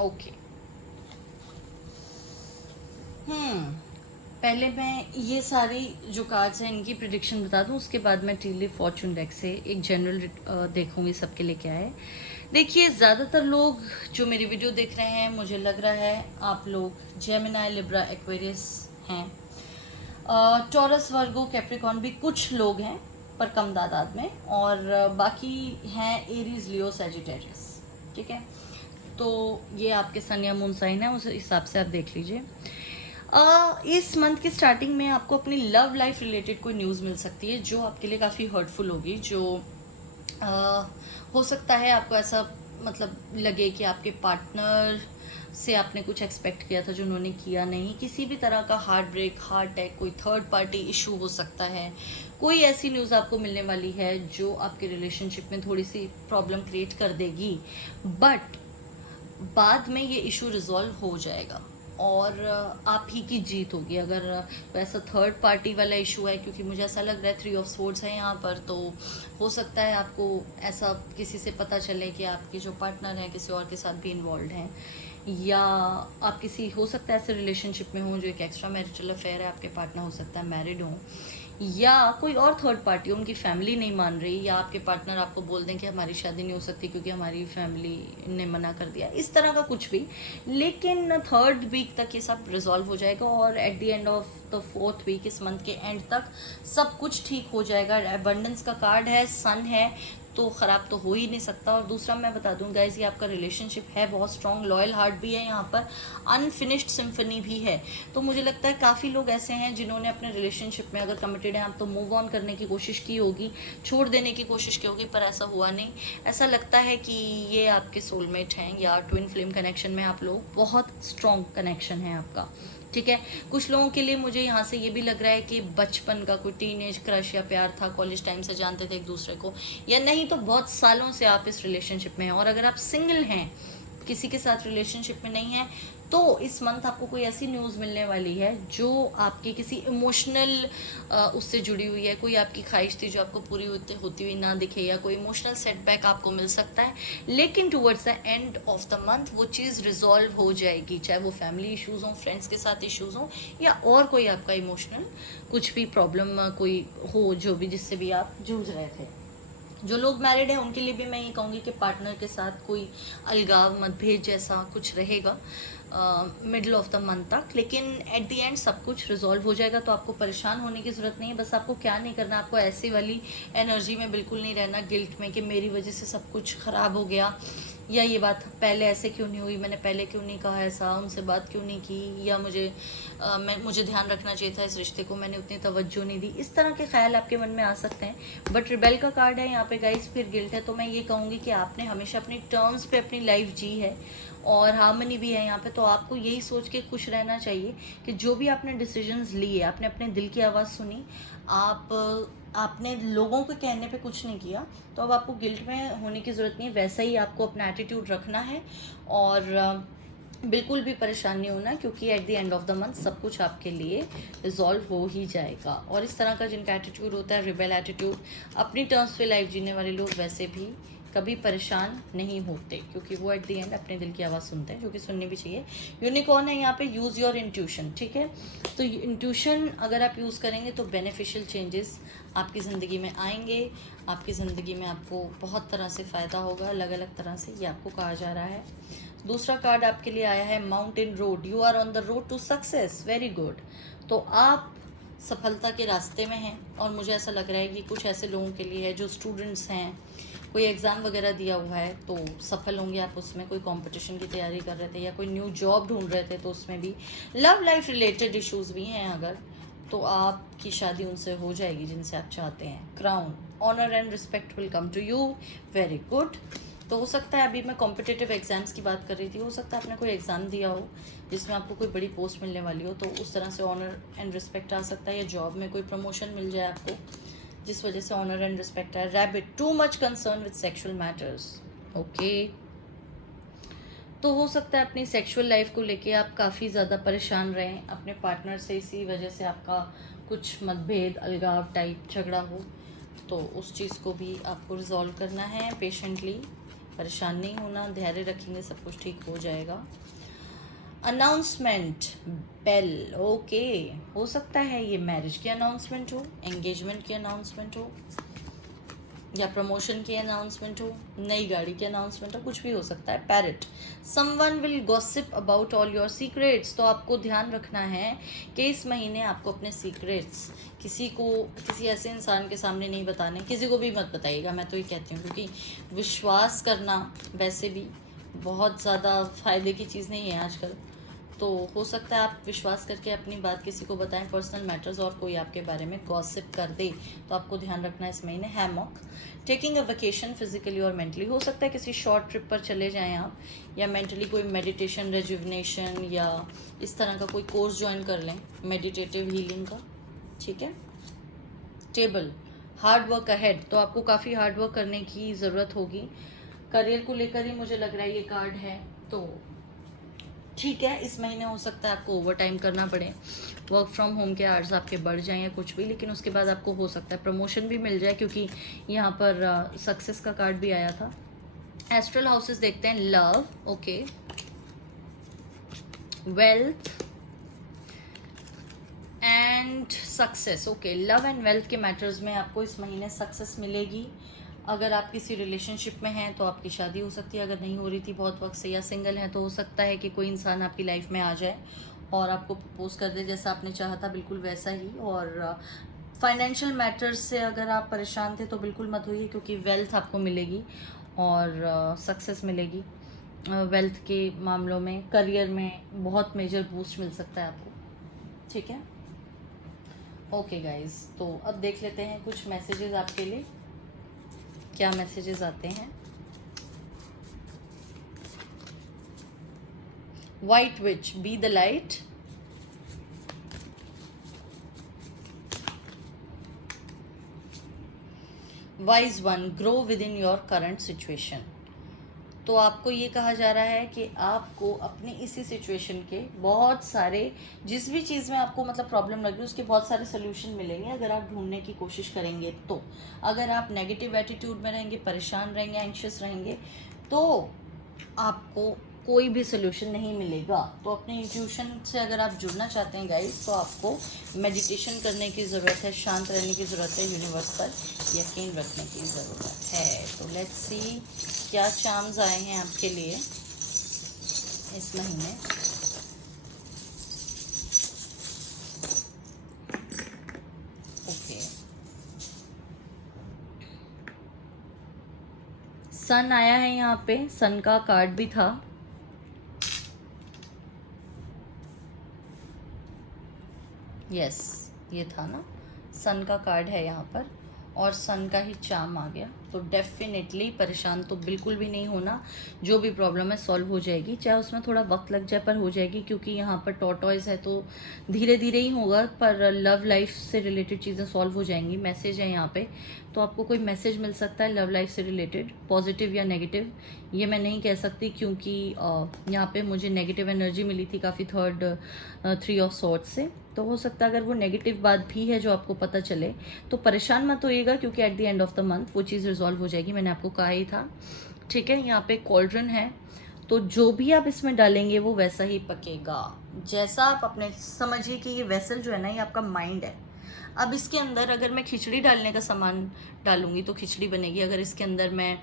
okay. पहले मैं ये सारी जो कार्ड्स हैं इनकी प्रिडिक्शन बता दूं, उसके बाद मैं टी लीफ फॉर्चून डेक से एक जनरल देखूंगी सबके लिए क्या है। देखिए, ज़्यादातर लोग जो मेरी वीडियो देख रहे हैं, मुझे लग रहा है आप लोग जेमिनाई, लिब्रा, एक्वेरियस हैं। टॉरस, वर्गो, कैप्रिकॉर्न भी कुछ लोग हैं पर कम तादाद में, और बाकी हैं एरीज, लियो, सैजिटेरियस। ठीक है, तो ये आपके सन या मून साइन है, उस हिसाब से आप देख लीजिए। इस मंथ की स्टार्टिंग में आपको अपनी लव लाइफ रिलेटेड कोई न्यूज़ मिल सकती है जो आपके लिए काफ़ी हर्टफुल होगी। जो हो सकता है आपको ऐसा मतलब लगे कि आपके पार्टनर से आपने कुछ एक्सपेक्ट किया था जो उन्होंने किया नहीं। किसी भी तरह का हार्ट ब्रेक, हार्ट अटैक, कोई थर्ड पार्टी इशू हो सकता है। कोई ऐसी न्यूज़ आपको मिलने वाली है जो आपके रिलेशनशिप में थोड़ी सी प्रॉब्लम क्रिएट कर देगी, बट बाद में ये इशू रिजॉल्व हो जाएगा और आप ही की जीत होगी। अगर वैसा थर्ड पार्टी वाला इशू है, क्योंकि मुझे ऐसा लग रहा है 3 ऑफ स्वॉर्ड्स है यहाँ पर, तो हो सकता है आपको ऐसा किसी से पता चले कि आपके जो पार्टनर हैं किसी और के साथ भी इन्वॉल्व हैं, या आप किसी हो सकता है ऐसे रिलेशनशिप में हो जो एक एक्स्ट्रा मैरिटल अफेयर है, आपके पार्टनर हो सकता है मैरिड हो, या कोई और थर्ड पार्टी, उनकी फैमिली नहीं मान रही, या आपके पार्टनर आपको बोल दें कि हमारी शादी नहीं हो सकती क्योंकि हमारी फैमिली ने मना कर दिया, इस तरह का कुछ भी। लेकिन थर्ड वीक तक ये सब रिजॉल्व हो जाएगा और at the end of the fourth week, इस मंथ के एंड तक सब कुछ ठीक हो जाएगा। एबंडेंस का कार्ड है, सन है, तो ख़राब तो हो ही नहीं सकता। और दूसरा मैं बता दूं गाइज, ये आपका रिलेशनशिप है बहुत स्ट्रॉन्ग, लॉयल हार्ट भी है यहाँ पर, अनफिनिश्ड सिम्फनी भी है। तो मुझे लगता है काफ़ी लोग ऐसे हैं जिन्होंने अपने रिलेशनशिप में, अगर कमिटेड हैं आप, तो मूव ऑन करने की कोशिश की होगी, छोड़ देने की कोशिश की होगी, पर ऐसा हुआ नहीं। ऐसा लगता है कि ये आपके सोलमेट हैं या ट्विन फ्लेम कनेक्शन में आप लोग, बहुत स्ट्रॉन्ग कनेक्शन है आपका, ठीक है। कुछ लोगों के लिए मुझे यहाँ से ये भी लग रहा है कि बचपन का कोई टीनेज क्रश या प्यार था, कॉलेज टाइम से जानते थे एक दूसरे को, या नहीं तो बहुत सालों से आप इस रिलेशनशिप में हैं। और अगर आप सिंगल हैं, किसी के साथ रिलेशनशिप में नहीं है, तो इस मंथ आपको कोई ऐसी न्यूज़ मिलने वाली है जो आपकी किसी इमोशनल उससे जुड़ी हुई है। कोई आपकी ख्वाहिश थी जो आपको पूरी होती हुई ना दिखे, या कोई इमोशनल सेटबैक आपको मिल सकता है, लेकिन towards the end of the month वो चीज़ रिजॉल्व हो जाएगी, चाहे वो फैमिली इश्यूज़ हों, फ्रेंड्स के साथ इश्यूज़ हों, या और कोई आपका इमोशनल कुछ भी प्रॉब्लम कोई हो, जो भी जिससे भी आप जूझ रहे थे। जो लोग मैरिड हैं उनके लिए भी मैं ये कहूँगी कि पार्टनर के साथ कोई अलगाव, मतभेद जैसा कुछ रहेगा मिडल ऑफ द मंथ तक, लेकिन एट द एंड सब कुछ रिजॉल्व हो जाएगा। तो आपको परेशान होने की ज़रूरत नहीं है। बस आपको क्या नहीं करना, आपको ऐसी वाली एनर्जी में बिल्कुल नहीं रहना, गिल्ट में कि मेरी वजह से सब कुछ ख़राब हो गया, या ये बात पहले ऐसे क्यों नहीं हुई, मैंने पहले क्यों नहीं कहा ऐसा, उनसे बात क्यों नहीं की, या मुझे ध्यान रखना चाहिए था इस रिश्ते को, मैंने उतनी तवज्जो नहीं दी। इस तरह के ख्याल आपके मन में आ सकते हैं। बट रिबेल का कार्ड है यहाँ पे गाइस, फिर गिल्ट है। तो मैं ये कहूँगी कि आपने हमेशा अपनी टर्म्स पे अपनी लाइफ जी है और हार्मनी भी है यहाँ पे। तो आपको यही सोच के खुश रहना चाहिए कि जो भी आपने डिसीजंस लिए, आपने अपने दिल की आवाज़ सुनी, आपने लोगों के कहने पे कुछ नहीं किया, तो अब आपको गिल्ट में होने की ज़रूरत नहीं है। वैसा ही आपको अपना एटीट्यूड रखना है और बिल्कुल भी परेशान नहीं होना, क्योंकि eight the end of the month सब कुछ आपके लिए रिजॉल्व हो ही जाएगा। और इस तरह का जिनका एटीट्यूड होता है, रिबेल एटीट्यूड, अपनी टर्म्स पे लाइफ जीने वाले लोग वैसे भी कभी परेशान नहीं होते, क्योंकि वो एट द एंड अपने दिल की आवाज़ सुनते हैं, जो कि सुननी भी चाहिए। यूनिकॉर्न है यहाँ पे, यूज़ योर इंट्यूशन, ठीक है। तो इंट्यूशन अगर आप यूज़ करेंगे तो बेनिफिशियल चेंजेस आपकी ज़िंदगी में आएंगे, आपकी ज़िंदगी में आपको बहुत तरह से फ़ायदा होगा, अलग अलग तरह से, ये आपको कहा जा रहा है। दूसरा कार्ड आपके लिए आया है mountain road, you are on the road to success, very good. तो आप सफलता के रास्ते में हैं, और मुझे ऐसा लग रहा है कि कुछ ऐसे लोगों के लिए है जो स्टूडेंट्स हैं, कोई एग्ज़ाम वगैरह दिया हुआ है तो सफल होंगे आप उसमें, कोई कंपटीशन की तैयारी कर रहे थे या कोई न्यू जॉब ढूंढ रहे थे तो उसमें भी, लव लाइफ रिलेटेड इश्यूज़ भी हैं अगर, तो आपकी शादी उनसे हो जाएगी जिनसे आप चाहते हैं। Crown, honour and respect will come to you, very good. तो हो सकता है, अभी मैं कॉम्पिटिटिव एग्ज़ाम्स की बात कर रही थी, हो सकता है आपने कोई एग्ज़ाम दिया हो जिसमें आपको कोई बड़ी पोस्ट मिलने वाली हो, तो उस तरह से ऑनर एंड रिस्पेक्ट आ सकता है, या जॉब में कोई प्रमोशन मिल जाए आपको जिस वजह से ऑनर एंड रिस्पेक्ट है। Rabbit, too much concern with sexual matters, okay. तो हो सकता है अपनी सेक्सुअल लाइफ को लेके आप काफ़ी ज़्यादा परेशान रहें अपने पार्टनर से, इसी वजह से आपका कुछ मतभेद, अलगाव टाइप झगड़ा हो, तो उस चीज़ को भी आपको रिजॉल्व करना है पेशेंटली, परेशान नहीं होना, धैर्य रखेंगे सब कुछ ठीक हो जाएगा। Announcement, bell, okay. हो सकता है ये मैरिज की अनाउंसमेंट हो, एंगेजमेंट की अनाउंसमेंट हो, या प्रमोशन की अनाउंसमेंट हो, नई गाड़ी की अनाउंसमेंट हो, कुछ भी हो सकता है। Parrot, someone will gossip about all your secrets. तो आपको ध्यान रखना है कि इस महीने आपको अपने सीक्रेट्स किसी ऐसे इंसान के सामने नहीं बताने, किसी को भी मत बताइएगा, मैं तो ये कहती हूँ, क्योंकि विश्वास करना वैसे भी बहुत ज़्यादा फ़ायदे की चीज़ नहीं है आजकल। तो हो सकता है आप विश्वास करके अपनी बात किसी को बताएं, पर्सनल मैटर्स, और कोई आपके बारे में गॉसिप कर दे, तो आपको ध्यान रखना है इस महीने। Hammock, taking a vacation physically और मेंटली, हो सकता है किसी शॉर्ट ट्रिप पर चले जाएं आप, या मेंटली कोई मेडिटेशन, रेजुविनेशन, या इस तरह का कोई कोर्स ज्वाइन कर लें मेडिटेटिव हीलिंग का, ठीक है। टेबल, हार्ड वर्क अहेड, तो आपको काफ़ी हार्ड वर्क करने की ज़रूरत होगी, करियर को लेकर ही मुझे लग रहा है ये कार्ड है, तो ठीक है। इस महीने हो सकता है आपको ओवर टाइम करना पड़े, वर्क फ्रॉम होम के आवर्स आपके बढ़ जाएं या कुछ भी, लेकिन उसके बाद आपको हो सकता है प्रमोशन भी मिल जाए, क्योंकि यहाँ पर सक्सेस का कार्ड भी आया था। एस्ट्रल हाउसेस देखते हैं, love, okay, wealth and success, okay, love and wealth के मैटर्स में आपको इस महीने सक्सेस मिलेगी। अगर आप किसी रिलेशनशिप में हैं तो आपकी शादी हो सकती है, अगर नहीं हो रही थी बहुत वक्त से या सिंगल हैं तो हो सकता है कि कोई इंसान आपकी लाइफ में आ जाए और आपको प्रपोज कर दे जैसा आपने चाहा था, बिल्कुल वैसा ही। और फाइनेंशियल मैटर्स से अगर आप परेशान थे तो बिल्कुल मत होइए, क्योंकि वेल्थ आपको मिलेगी और सक्सेस मिलेगी। वेल्थ के मामलों में, करियर में बहुत मेजर बूस्ट मिल सकता है आपको, ठीक है। ओके गाइस, तो अब देख लेते हैं कुछ मैसेजेस आपके लिए, क्या मैसेजेस आते हैं। White which, be the light. Wise one, grow with in your current situation. तो आपको ये कहा जा रहा है कि आपको अपनी इसी सिचुएशन के बहुत सारे, जिस भी चीज़ में आपको मतलब प्रॉब्लम लग रही है उसके बहुत सारे सोल्यूशन मिलेंगे अगर आप ढूंढने की कोशिश करेंगे तो। अगर आप नेगेटिव एटीट्यूड में रहेंगे, परेशान रहेंगे, एंग्शियस रहेंगे तो आपको कोई भी सोल्यूशन नहीं मिलेगा। तो अपने इंट्यूशन से अगर आप जुड़ना चाहते हैं गाइस तो आपको मेडिटेशन करने की ज़रूरत है, शांत रहने की ज़रूरत है, यूनिवर्स पर यकीन रखने की ज़रूरत है। तो लेट्स सी क्या चार्म्स आए हैं आपके लिए इस महीने। ओके, सन आया है यहाँ पे, सन का कार्ड भी था। यस, ये था ना, सन का कार्ड है यहाँ पर और सन का ही चार्म आ गया। तो डेफिनेटली परेशान तो बिल्कुल भी नहीं होना, जो भी प्रॉब्लम है सॉल्व हो जाएगी, चाहे उसमें थोड़ा वक्त लग जाए पर हो जाएगी, क्योंकि यहाँ पर टॉर्टॉइज है तो धीरे धीरे ही होगा, पर लव लाइफ से रिलेटेड चीज़ें सॉल्व हो जाएंगी। मैसेज है यहाँ पे, तो आपको कोई मैसेज मिल सकता है लव लाइफ से रिलेटेड, पॉजिटिव या नेगेटिव ये मैं नहीं कह सकती, क्योंकि यहाँ पे मुझे नेगेटिव एनर्जी मिली थी काफ़ी, थर्ड 3 ऑफ सॉर्ड्स से। तो हो सकता है अगर वो नेगेटिव बात भी है जो आपको पता चले तो परेशान मत होइएगा, क्योंकि eight the end of the month वो चीज़ रिजॉल्व हो जाएगी, मैंने आपको कहा ही था, ठीक है। यहाँ पे कॉल्ड्रन है, तो जो भी आप इसमें डालेंगे वो वैसा ही पकेगा, जैसा आप अपने समझिए कि ये वेसल जो है ना ये आपका माइंड है। अब इसके अंदर अगर मैं खिचड़ी डालने का सामान डालूंगी तो खिचड़ी बनेगी, अगर इसके अंदर मैं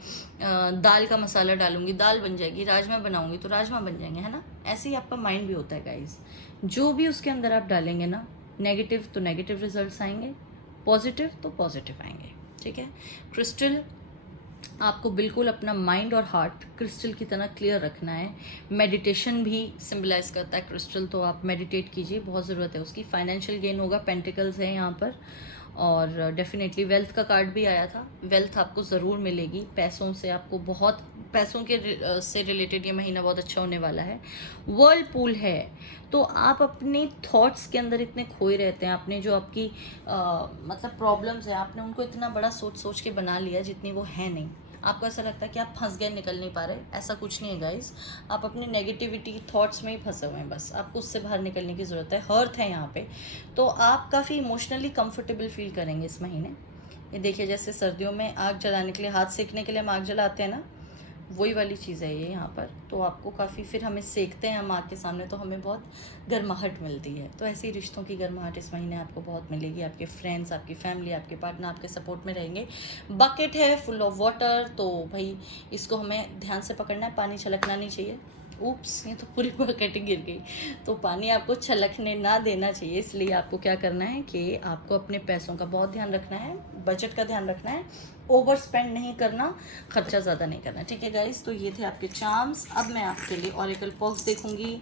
दाल का मसाला डालूंगी दाल बन जाएगी, राजमा बनाऊंगी तो राजमा बन जाएंगे, है ना। ऐसे ही आपका माइंड भी होता है गाइस, जो भी उसके अंदर आप डालेंगे ना, नेगेटिव तो नेगेटिव रिजल्ट्स आएंगे, पॉजिटिव तो पॉजिटिव आएंगे, ठीक है। क्रिस्टल, आपको बिल्कुल अपना माइंड और हार्ट क्रिस्टल की तरह क्लियर रखना है। मेडिटेशन भी सिंबलाइज करता है क्रिस्टल, तो आप मेडिटेट कीजिए, बहुत ज़रूरत है उसकी। फाइनेंशियल गेन होगा, पेंटिकल्स है यहाँ पर, और डेफिनेटली वेल्थ का कार्ड भी आया था, वेल्थ आपको ज़रूर मिलेगी, पैसों से आपको बहुत, पैसों के से रिलेटेड ये महीना बहुत अच्छा होने वाला है। वर्लपूल है, तो आप अपने थॉट्स के अंदर इतने खोए रहते हैं, आपने जो आपकी मतलब प्रॉब्लम्स है आपने उनको इतना बड़ा सोच सोच के बना लिया जितनी वो है नहीं, आपको ऐसा लगता है कि आप फंस गए, निकल नहीं पा रहे, ऐसा कुछ नहीं है गाइस। आप अपने नेगेटिविटी थॉट्स में ही फंसे हुए हैं, बस आपको उससे बाहर निकलने की ज़रूरत है। हर्थ है यहाँ पे, तो आप काफ़ी इमोशनली कंफर्टेबल फील करेंगे इस महीने। ये देखिए, जैसे सर्दियों में आग जलाने के लिए, हाथ सेकने के लिए हम आग जलाते हैं ना, वही वाली चीज़ है ये यहाँ पर। तो आपको काफ़ी, फिर हमें सेकते हैं हम आग के सामने तो हमें बहुत गर्माहट मिलती है, तो ऐसी रिश्तों की गर्माहट इस महीने आपको बहुत मिलेगी। आपके फ्रेंड्स, आपकी फैमिली, आपके पार्टनर आपके सपोर्ट में रहेंगे। बकेट है फुल ऑफ वाटर, तो भाई इसको हमें ध्यान से पकड़ना है, पानी छलकना नहीं चाहिए। ऊप्स, ये तो पूरी बकेट गिर गई, तो पानी आपको छलकने ना देना चाहिए, इसलिए आपको क्या करना है कि आपको अपने पैसों का बहुत ध्यान रखना है, बजट का ध्यान रखना है, ओवर स्पेंड नहीं करना, खर्चा ज़्यादा नहीं करना, ठीक है गाइस। तो ये थे आपके चार्म्स। अब मैं आपके लिए ऑरेकल पॉक्स देखूंगी,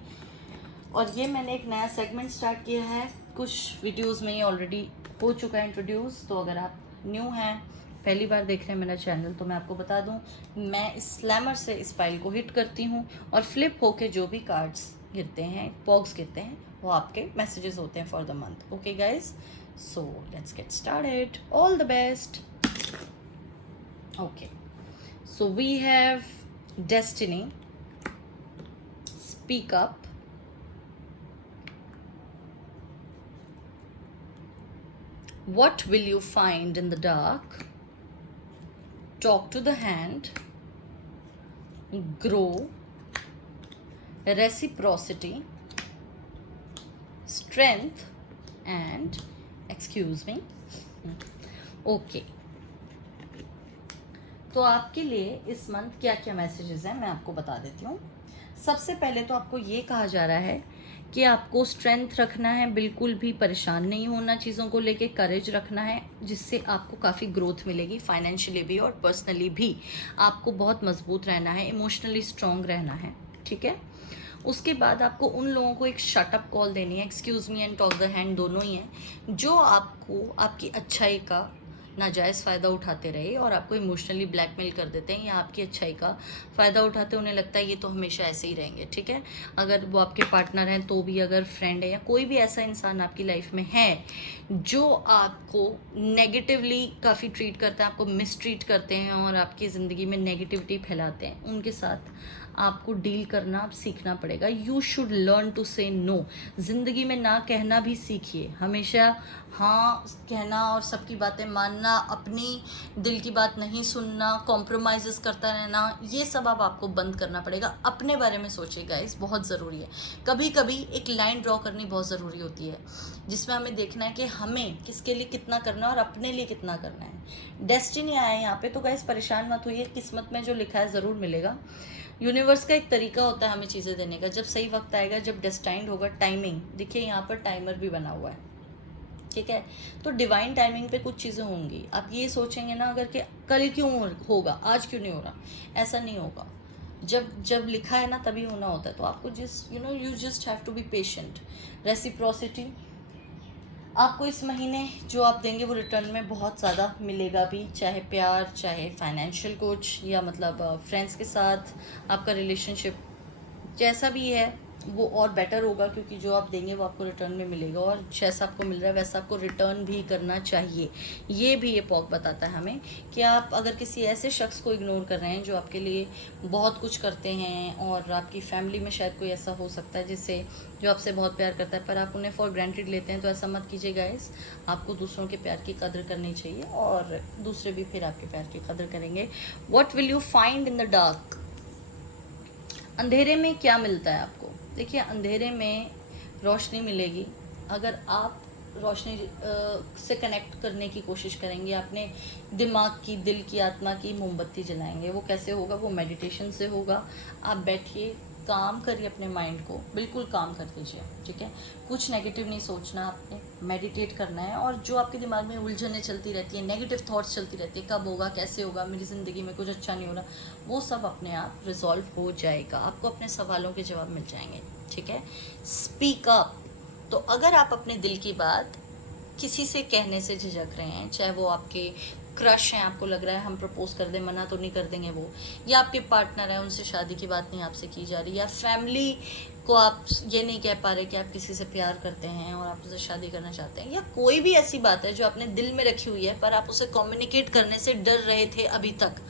और ये मैंने एक नया सेगमेंट स्टार्ट किया है, कुछ वीडियोस में ये ऑलरेडी हो चुका है इंट्रोड्यूस, तो अगर आप न्यू हैं, पहली बार देख रहे हैं मेरा चैनल, तो मैं आपको बता दूं, मैं इस स्लैमर से इस फाइल को हिट करती हूँ और फ्लिप होके जो भी कार्ड्स गिरते हैं, पॉक्स गिरते हैं, वो आपके मैसेजेस होते हैं for the month. Okay guys, so let's get started, all the best. Okay, so we have destiny, speak up, what will you find in the dark, talk to the hand, grow, reciprocity, strength, and excuse me. Okay, तो आपके लिए इस month क्या क्या messages हैं मैं आपको बता देती हूँ। सबसे पहले तो आपको ये कहा जा रहा है कि आपको स्ट्रेंथ रखना है, बिल्कुल भी परेशान नहीं होना चीज़ों को लेके, करेज रखना है, जिससे आपको काफ़ी ग्रोथ मिलेगी फाइनेंशियली भी और पर्सनली भी। आपको बहुत मजबूत रहना है, इमोशनली स्ट्रॉन्ग रहना है, ठीक है। उसके बाद आपको उन लोगों को एक शटअप कॉल देनी है, excuse me and talk the hand दोनों ही हैं, जो आपको आपकी अच्छाई का नाजायज़ फ़ायदा उठाते रहे और आपको इमोशनली ब्लैकमेल कर देते हैं या आपकी अच्छाई का फ़ायदा उठाते, उन्हें लगता है ये तो हमेशा ऐसे ही रहेंगे, ठीक है। अगर वो आपके पार्टनर हैं तो भी, अगर फ्रेंड है या कोई भी ऐसा इंसान आपकी लाइफ में है जो आपको नेगेटिवली काफ़ी ट्रीट करता है, आपको मिसट्रीट करते हैं और आपकी ज़िंदगी में नेगेटिविटी फैलाते हैं, उनके साथ आपको डील करना आप सीखना पड़ेगा। यू शुड लर्न टू से नो। ज़िंदगी में ना कहना भी सीखिए, हमेशा हाँ कहना और सबकी बातें मानना, अपनी दिल की बात नहीं सुनना, कॉम्प्रोमाइज़ करता रहना, ये सब अब आपको बंद करना पड़ेगा। अपने बारे में सोचिए गाइस, बहुत ज़रूरी है। कभी कभी एक लाइन ड्रॉ करनी बहुत ज़रूरी होती है, जिसमें हमें देखना है कि हमें किसके लिए कितना करना है और अपने लिए कितना करना है। डेस्टिनी आया है यहाँ पे, तो गाइस परेशान मत होइए, किस्मत में जो लिखा है ज़रूर मिलेगा। यूनिवर्स का एक तरीका होता है हमें चीज़ें देने का, जब सही वक्त आएगा, जब डेस्टाइंड होगा, टाइमिंग देखिए यहाँ पर टाइमर भी बना हुआ है, ठीक है। तो डिवाइन टाइमिंग पे कुछ चीज़ें होंगी। आप ये सोचेंगे ना अगर कि कल क्यों होगा, आज क्यों नहीं हो रहा, ऐसा नहीं होगा। जब जब लिखा है ना तभी होना होता है। तो आपको जिस you just have to be patient. Reciprocity, आपको इस महीने जो आप देंगे वो रिटर्न में बहुत ज़्यादा मिलेगा भी, चाहे प्यार, चाहे फाइनेंशियल कुछ, या मतलब फ्रेंड्स के साथ आपका रिलेशनशिप जैसा भी है वो और बेटर होगा, क्योंकि जो आप देंगे वो आपको रिटर्न में मिलेगा और जैसा आपको मिल रहा है वैसा आपको रिटर्न भी करना चाहिए। ये भी ये पॉक बताता है हमें कि आप अगर किसी ऐसे शख्स को इग्नोर कर रहे हैं जो आपके लिए बहुत कुछ करते हैं, और आपकी फैमिली में शायद कोई ऐसा हो सकता है जिससे जो आपसे बहुत प्यार करता है, पर आप उन्हें फॉर ग्रांटेड लेते हैं, तो ऐसा मत कीजिए गाइस। आपको दूसरों के प्यार की कदर करनी चाहिए और दूसरे भी फिर आपके प्यार की कदर करेंगे। What will you find in the dark, अंधेरे में क्या मिलता है आपको। देखिए अंधेरे में रोशनी मिलेगी। अगर आप रोशनी से कनेक्ट करने की कोशिश करेंगे, अपने दिमाग की, दिल की, आत्मा की मोमबत्ती जलाएंगे। वो कैसे होगा, वो मेडिटेशन से होगा। आप बैठिए, काम करिए, अपने माइंड को बिल्कुल काम कर दीजिए, ठीक है। कुछ नेगेटिव नहीं सोचना, आपने मेडिटेट करना है। और जो आपके दिमाग में उलझनें चलती रहती है, नेगेटिव थॉट्स चलती रहती है, कब होगा, कैसे होगा, मेरी ज़िंदगी में कुछ अच्छा नहीं हो रहा, वो सब अपने आप रिजॉल्व हो जाएगा। आपको अपने सवालों के जवाब मिल जाएंगे, ठीक है। Speak up. तो अगर आप अपने दिल की बात किसी से कहने से झिझक रहे हैं, चाहे वो आपके क्रश हैं, आपको लग रहा है हम प्रपोज कर दें मना तो नहीं कर देंगे वो, या आपके पार्टनर हैं उनसे शादी की बात नहीं आपसे की जा रही, या फैमिली को आप ये नहीं कह पा रहे कि आप किसी से प्यार करते हैं और आप उससे शादी करना चाहते हैं, या कोई भी ऐसी बात है जो आपने दिल में रखी हुई है पर आप उसे कम्युनिकेट करने से डर रहे थे अभी तक,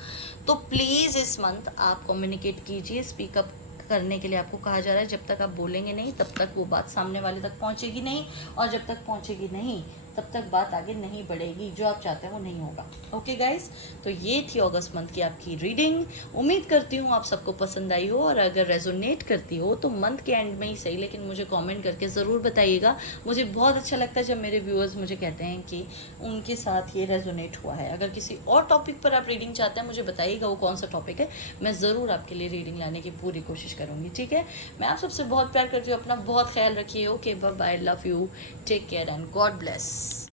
तो प्लीज़ इस मंथ आप कम्युनिकेट कीजिए। स्पीकअप करने के लिए आपको कहा जा रहा है। जब तक आप बोलेंगे नहीं तब तक वो बात सामने वाले तक पहुंचेगी नहीं, और जब तक पहुंचेगी नहीं तब तक बात आगे नहीं बढ़ेगी, जो आप चाहते हैं वो नहीं होगा। ओके गाइस, तो ये थी अगस्त मंथ की आपकी रीडिंग। उम्मीद करती हूँ आप सबको पसंद आई हो, और अगर रेजोनेट करती हो तो मंथ के एंड में ही सही, लेकिन मुझे कमेंट करके ज़रूर बताइएगा। मुझे बहुत अच्छा लगता है जब मेरे व्यूअर्स मुझे कहते हैं कि उनके साथ ये रेजोनेट हुआ है। अगर किसी और टॉपिक पर आप रीडिंग चाहते हैं मुझे बताइएगा वो कौन सा टॉपिक है, मैं ज़रूर आपके लिए रीडिंग लाने की पूरी कोशिश करूँगी, ठीक है। मैं आप सबसे बहुत प्यार करती हूँ, अपना बहुत ख्याल रखिए। Okay bye bye, love you, take care and God bless.